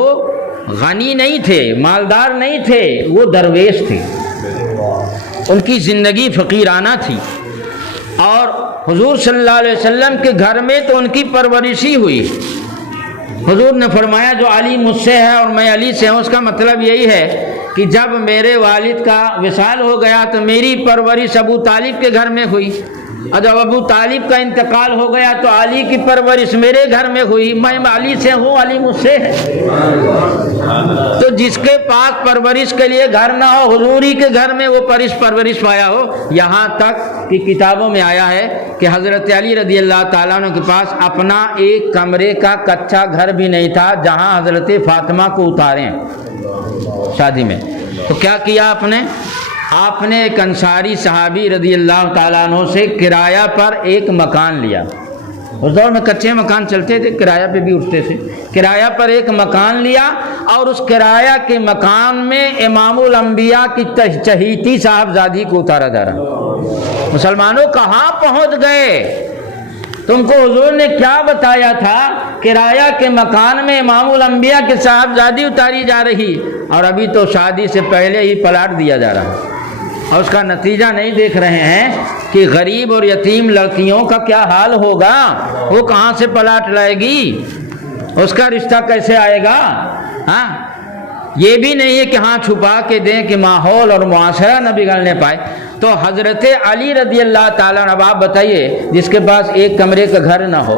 غنی نہیں تھے، مالدار نہیں تھے، وہ درویش تھے، ان کی زندگی فقیرانہ تھی، اور حضور صلی اللہ علیہ وسلم کے گھر میں تو ان کی پرورشی ہوئی۔ حضور نے فرمایا جو علی مجھ سے ہے اور میں علی سے ہوں، اس کا مطلب یہی ہے کہ جب میرے والد کا وصال ہو گیا تو میری پرورش ابو طالب کے گھر میں ہوئی، اور جب ابو طالب کا انتقال ہو گیا تو علی کی پرورش میرے گھر میں ہوئی، میں علی سے ہوں، علی مجھ سے ہے۔ تو جس کے پاس پرورش کے لیے گھر نہ ہو، حضوری کے گھر میں وہ پرورش پایا ہو۔ یہاں تک کہ کتابوں میں آیا ہے کہ حضرت علی رضی اللہ تعالیٰ عنہ کے پاس اپنا ایک کمرے کا کچا گھر بھی نہیں تھا جہاں حضرت فاطمہ کو اتاریں شادی میں۔ تو کیا کیا آپ نے ایک انصاری صحابی رضی اللہ تعالیٰ عنہ سے کرایہ پر ایک مکان لیا۔ اس دور میں کچے مکان چلتے تھے، کرایہ پہ بھی اٹھتے تھے، کرایہ پر ایک مکان لیا، اور اس کرایہ کے مکان میں امام الانبیاء کی چہیتی صاحبزادی کو اتارا جا رہا۔ مسلمانوں کہاں پہنچ گئے؟ تم کو حضور نے کیا بتایا تھا؟ کرایہ کے مکان میں امام الانبیاء کے صاحبزادی اتاری جا رہی، اور ابھی تو شادی سے پہلے ہی پلاٹ دیا جا رہا ہے، اور اس کا نتیجہ نہیں دیکھ رہے ہیں کہ غریب اور یتیم لڑکیوں کا کیا حال ہوگا، وہ کہاں سے پلاٹ لائے گی، اس کا رشتہ کیسے آئے گا؟ ہاں، یہ بھی نہیں ہے کہ ہاں چھپا کے دیں کہ ماحول اور معاشرہ نہ بگڑنے پائے۔ تو حضرت علی رضی اللہ تعالیٰ عنہ، اب آپ بتائیے جس کے پاس ایک کمرے کا گھر نہ ہو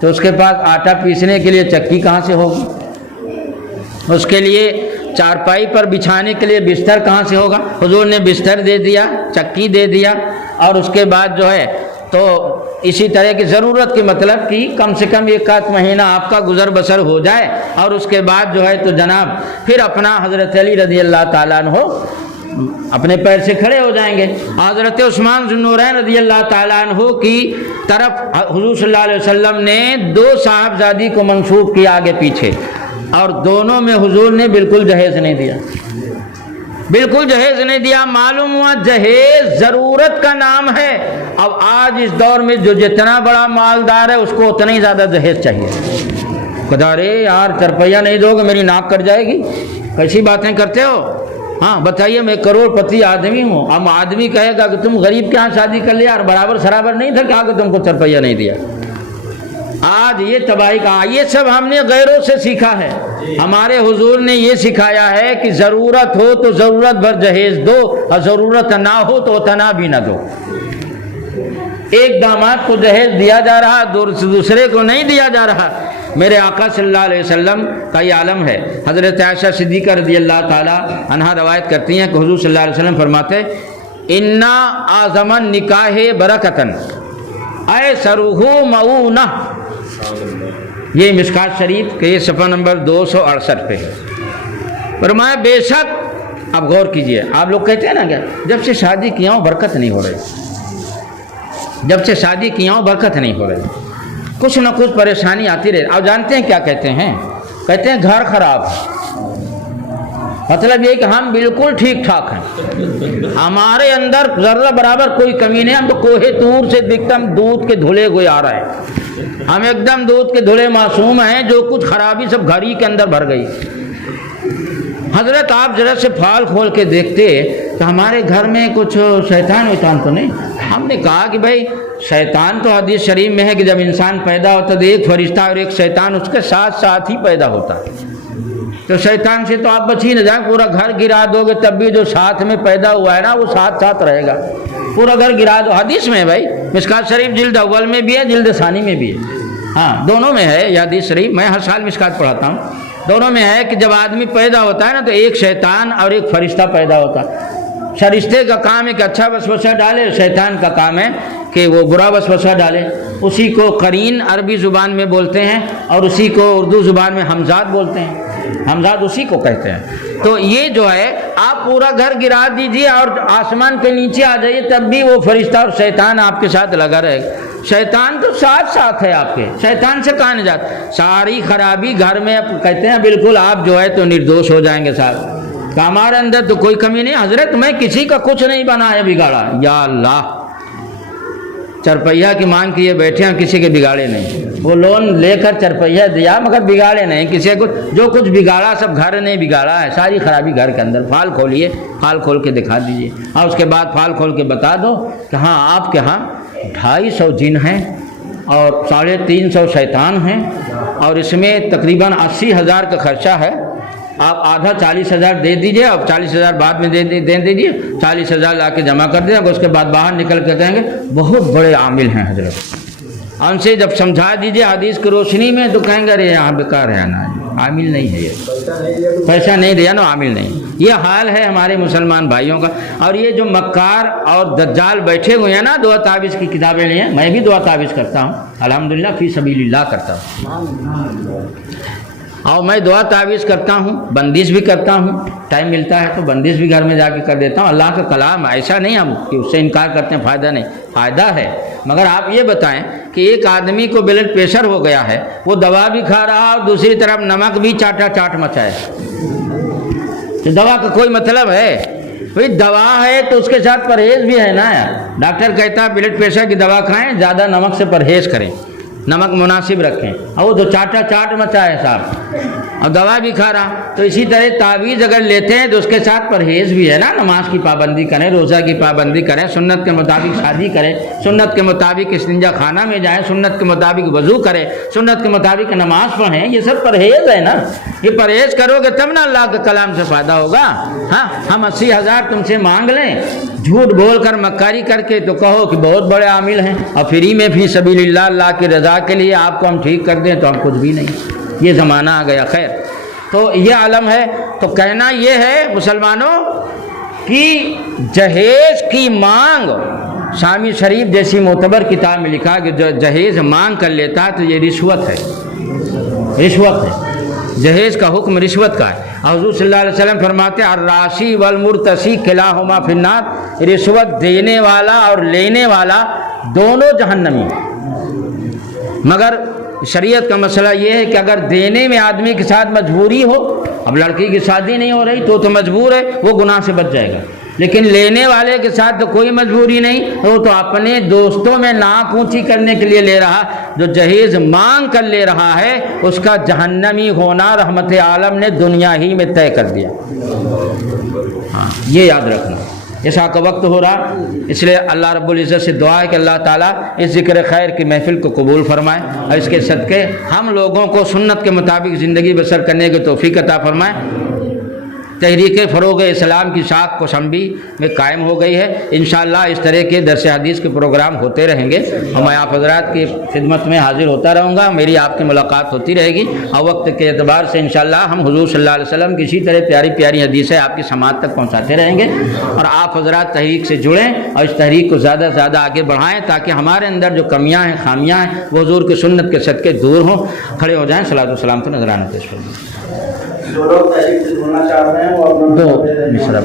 تو اس کے پاس آٹا پیسنے کے لیے چکی کہاں سے ہوگی، اس کے لیے چارپائی پر بچھانے کے لیے بستر کہاں سے ہوگا؟ حضور نے بستر دے دیا، چکی دے دیا، اور اس کے بعد جو ہے تو اسی طرح کی ضرورت کی مطلب کہ کم سے کم ایک آدھ مہینہ آپ کا گزر بسر ہو جائے، اور اس کے بعد جو ہے تو جناب پھر اپنا حضرت علی رضی اللہ تعالیٰ عنہ اپنے پیر سے کھڑے ہو جائیں گے۔ حضرت عثمان ذو النورین رضی اللہ تعالیٰ عنہ کی طرف حضور صلی اللہ علیہ وسلم نے 2 صاحبزادی کو منسوب کیا آگے پیچھے، اور دونوں میں حضور نے بالکل جہیز نہیں دیا، بالکل جہیز نہیں دیا۔ معلوم ہوا جہیز ضرورت کا نام ہے۔ اب آج اس دور میں جو جتنا بڑا مالدار ہے اس کو اتنا ہی زیادہ جہیز چاہیے۔ خدا رے یار 4 روپیہ نہیں دو گے میری ناک کٹ جائے گی، کیسی باتیں کرتے ہو؟ ہاں بتائیے، میں کروڑ پتی آدمی ہوں، اب آدمی کہے گا کہ تم غریب کے ہاں شادی کر لیا اور برابر سرابر نہیں تھا، کہا کہ تم کو 4 روپیہ نہیں دیا۔ آج یہ تباہی کا، یہ سب ہم نے غیروں سے سیکھا ہے۔ ہمارے حضور نے یہ سکھایا ہے کہ ضرورت ہو تو ضرورت بھر جہیز دو، اور ضرورت نہ ہو تو اتنا بھی نہ دو۔ ایک داماد کو جہیز دیا جا رہا، دوسرے کو نہیں دیا جا رہا۔ میرے آقا صلی اللہ علیہ وسلم کا یہ عالم ہے۔ حضرت عائشہ صدیقہ رضی اللہ تعالی عنہا روایت کرتی ہیں کہ حضور صلی اللہ علیہ وسلم فرماتے انا اعظم النکاح برکتن ایسرہ مؤونہ، یہ مشکات شریف کہ یہ صفحہ نمبر 268 پہ ہے۔ فرمایا بے شک، اب غور کیجئے، آپ لوگ کہتے ہیں نا کہ جب سے شادی کیا ہوں برکت نہیں ہو رہی، جب سے شادی کیا ہوں برکت نہیں ہو رہی، کچھ نہ کچھ پریشانی آتی رہے۔ آپ جانتے ہیں کیا کہتے ہیں؟ کہتے ہیں گھر خراب ہے۔ مطلب یہ کہ ہم بالکل ٹھیک ٹھاک ہیں، ہمارے اندر ذرہ برابر کوئی کمی نہیں، ہم تو کوہ طور سے ایک دم دودھ کے دھلے ہوئے آ رہے ہیں، ہم ایک دم دودھ کے دھلے معصوم ہیں، جو کچھ خرابی سب گھر ہی کے اندر بھر گئی۔ حضرت آپ ذرا سے پھال کھول کے دیکھتے کہ ہمارے گھر میں کچھ شیطان ویطان تو نہیں۔ ہم نے کہا کہ بھائی شیطان تو حدیث شریف میں ہے کہ جب انسان پیدا ہوتا تو ایک فرشتہ اور ایک شیطان اس کے ساتھ ساتھ ہی پیدا ہوتا ہے، تو شیطان سے تو آپ بچ ہی نہ جائیں، پورا گھر گرا دو گے تب بھی جو ساتھ میں پیدا ہوا ہے نا وہ ساتھ ساتھ رہے گا، پورا گھر گرا دو۔ حدیث میں ہے بھائی، مشکات شریف جلد اول میں بھی ہے، جلد ثانی میں بھی ہے، ہاں دونوں میں ہے یہ حدیث شریف، میں ہر سال مشکات پڑھاتا ہوں، دونوں میں ہے کہ جب آدمی پیدا ہوتا ہے نا تو ایک شیطان اور ایک فرشتہ پیدا ہوتا ہے۔ فرشتے کا کام ہے کہ اچھا وسوسہ ڈالے، شیطان کا کام ہے کہ وہ برا وسوسہ ڈالے۔ اسی کو قرین عربی زبان میں بولتے ہیں، اور اسی کو اردو زبان میں ہمزاد بولتے ہیں، ہمزاد اسی کو کہتے ہیں۔ تو یہ جو ہے آپ پورا گھر گرا دیجئے اور آسمان کے نیچے آ جائیے تب بھی وہ فرشتہ اور شیطان آپ کے ساتھ لگا رہے گا۔ شیطان تو ساتھ ساتھ ہے آپ کے، شیطان سے کہاں نجات؟ ساری خرابی گھر میں کہتے ہیں بالکل آپ جو ہے تو نردوش ہو جائیں گے صاحب، کہ ہمارے اندر تو کوئی کمی نہیں حضرت، میں کسی کا کچھ نہیں بنایا بگاڑا، یا اللہ 4 روپیہ کی مانگ کیے بیٹھے ہیں، کسی کے بگاڑے نہیں، وہ لون لے کر 4 روپیہ دیا مگر بگاڑے نہیں کسی کو، جو کچھ بگاڑا سب گھر نے بگاڑا ہے، ساری خرابی گھر کے اندر۔ پھال کھولیے، پھال کھول کے دکھا دیجیے، اور اس کے بعد پھال کھول کے بتا دو کہ ہاں آپ کے ہاں 250 جن ہیں اور 350 شیطان ہیں، اور اس میں تقریباً 80,000 کا خرچہ ہے، آپ آدھا 40,000 دے دیجئے، اور 40,000 بعد میں دے دیجئے، 40,000 لا کے جمع کر دیں، اس کے بعد باہر نکل کے کہیں گے بہت بڑے عامل ہیں حضرت، ان سے جب سمجھا دیجئے حدیث کی روشنی میں تو کہیں گے ارے یہاں بیکار ہے نا، عامل نہیں ہے، یہ پیسہ نہیں دیا نا عامل نہیں۔ یہ حال ہے ہمارے مسلمان بھائیوں کا، اور یہ جو مکار اور دجال بیٹھے ہوئے ہیں نا دعا تعویذ کی کتابیں لیے، میں بھی دعا تعویذ کرتا ہوں الحمدللہ، فی سبیل اللہ کرتا ہوں، اور میں دعا تعویذ کرتا ہوں، بندش بھی کرتا ہوں، ٹائم ملتا ہے تو بندش بھی گھر میں جا کے کر دیتا ہوں۔ اللہ کا کلام ایسا نہیں ہم کہ اس سے انکار کرتے ہیں فائدہ نہیں، فائدہ ہے، مگر آپ یہ بتائیں کہ ایک آدمی کو بلڈ پریشر ہو گیا ہے، وہ دوا بھی کھا رہا اور دوسری طرف نمک بھی چاٹا چاٹ مچائے، تو دوا کا کوئی مطلب ہے؟ بھئی دوا ہے تو اس کے ساتھ پرہیز بھی ہے نا، ڈاکٹر کہتا ہے بلڈ پریشر کی دوا کھائیں، زیادہ نمک سے پرہیز کریں، نمک مناسب رکھیں، اور وہ تو چاٹا چاٹ مچا ہے صاحب، اور دوا بھی کھا رہا۔ تو اسی طرح تعویذ اگر لیتے ہیں تو اس کے ساتھ پرہیز بھی ہے نا، نماز کی پابندی کریں، روزہ کی پابندی کریں، سنت کے مطابق شادی کریں، سنت کے مطابق استنجا خانہ میں جائیں، سنت کے مطابق وضو کریں، سنت کے مطابق نماز پڑھیں، یہ سب پرہیز ہے نا، یہ پرہیز کرو گے تب نا اللہ کے کلام سے فائدہ ہوگا۔ ہاں ہم 80,000 تم سے مانگ لیں جھوٹ بول کر مکاری کر کے تو کہو کہ بہت بڑے عامل ہیں، اور فری میں فی سبیل اللہ اللہ کی رضا کے لیے آپ کو ہم ٹھیک کر دیں تو ہم کچھ بھی نہیں، یہ زمانہ آ گیا۔ خیر تو یہ عالم ہے، تو کہنا یہ ہے مسلمانوں کہ جہیز کی مانگ، شامی شریف جیسی معتبر کتاب میں لکھا کہ جو جہیز مانگ کر لیتا ہے تو یہ رشوت ہے، رشوت ہے۔ جہیز کا حکم رشوت کا ہے. اور حضور صلی اللہ علیہ وسلم فرماتے ہیں الراشی والمرتشی کلاہما فی النار، رشوت دینے والا اور لینے والا دونوں جہنمی. مگر شریعت کا مسئلہ یہ ہے کہ اگر دینے میں آدمی کے ساتھ مجبوری ہو، اب لڑکی کی شادی نہیں ہو رہی تو مجبور ہے، وہ گناہ سے بچ جائے گا. لیکن لینے والے کے ساتھ تو کوئی مجبوری نہیں، وہ تو اپنے دوستوں میں ناک اونچی کرنے کے لیے لے رہا. جو جہیز مانگ کر لے رہا ہے اس کا جہنمی ہونا رحمت عالم نے دنیا ہی میں طے کر دیا. ہاں یہ یاد رکھنا. ایسا کا وقت ہو رہا، اس لیے اللہ رب العزت سے دعا ہے کہ اللہ تعالیٰ اس ذکر خیر کی محفل کو قبول فرمائے اور اس کے صدقے ہم لوگوں کو سنت کے مطابق زندگی بسر کرنے کی توفیق عطا فرمائے. تحریک فروغ اسلام کی شاخ کوشمبی میں قائم ہو گئی ہے. انشاءاللہ اس طرح کے درس حدیث کے پروگرام ہوتے رہیں گے اور میں آپ حضرات کی خدمت میں حاضر ہوتا رہوں گا. میری آپ کی ملاقات ہوتی رہے گی اور وقت کے اعتبار سے انشاءاللہ ہم حضور صلی اللہ علیہ وسلم کی اسی طرح پیاری پیاری حدیثیں آپ کی سماعت تک پہنچاتے رہیں گے. اور آپ حضرات تحریک سے جڑیں اور اس تحریک کو زیادہ سے زیادہ آگے بڑھائیں تاکہ ہمارے اندر جو کمیاں ہیں خامیاں ہیں وہ حضور کی سنت کے صدقے دور ہوں. کھڑے ہو جائیں. صلاۃ والسلام تو نذرانہ پیش فرمائیں. جو لوگ تحریک سے جڑنا چاہتے ہیں وہ اپنا دو مصرع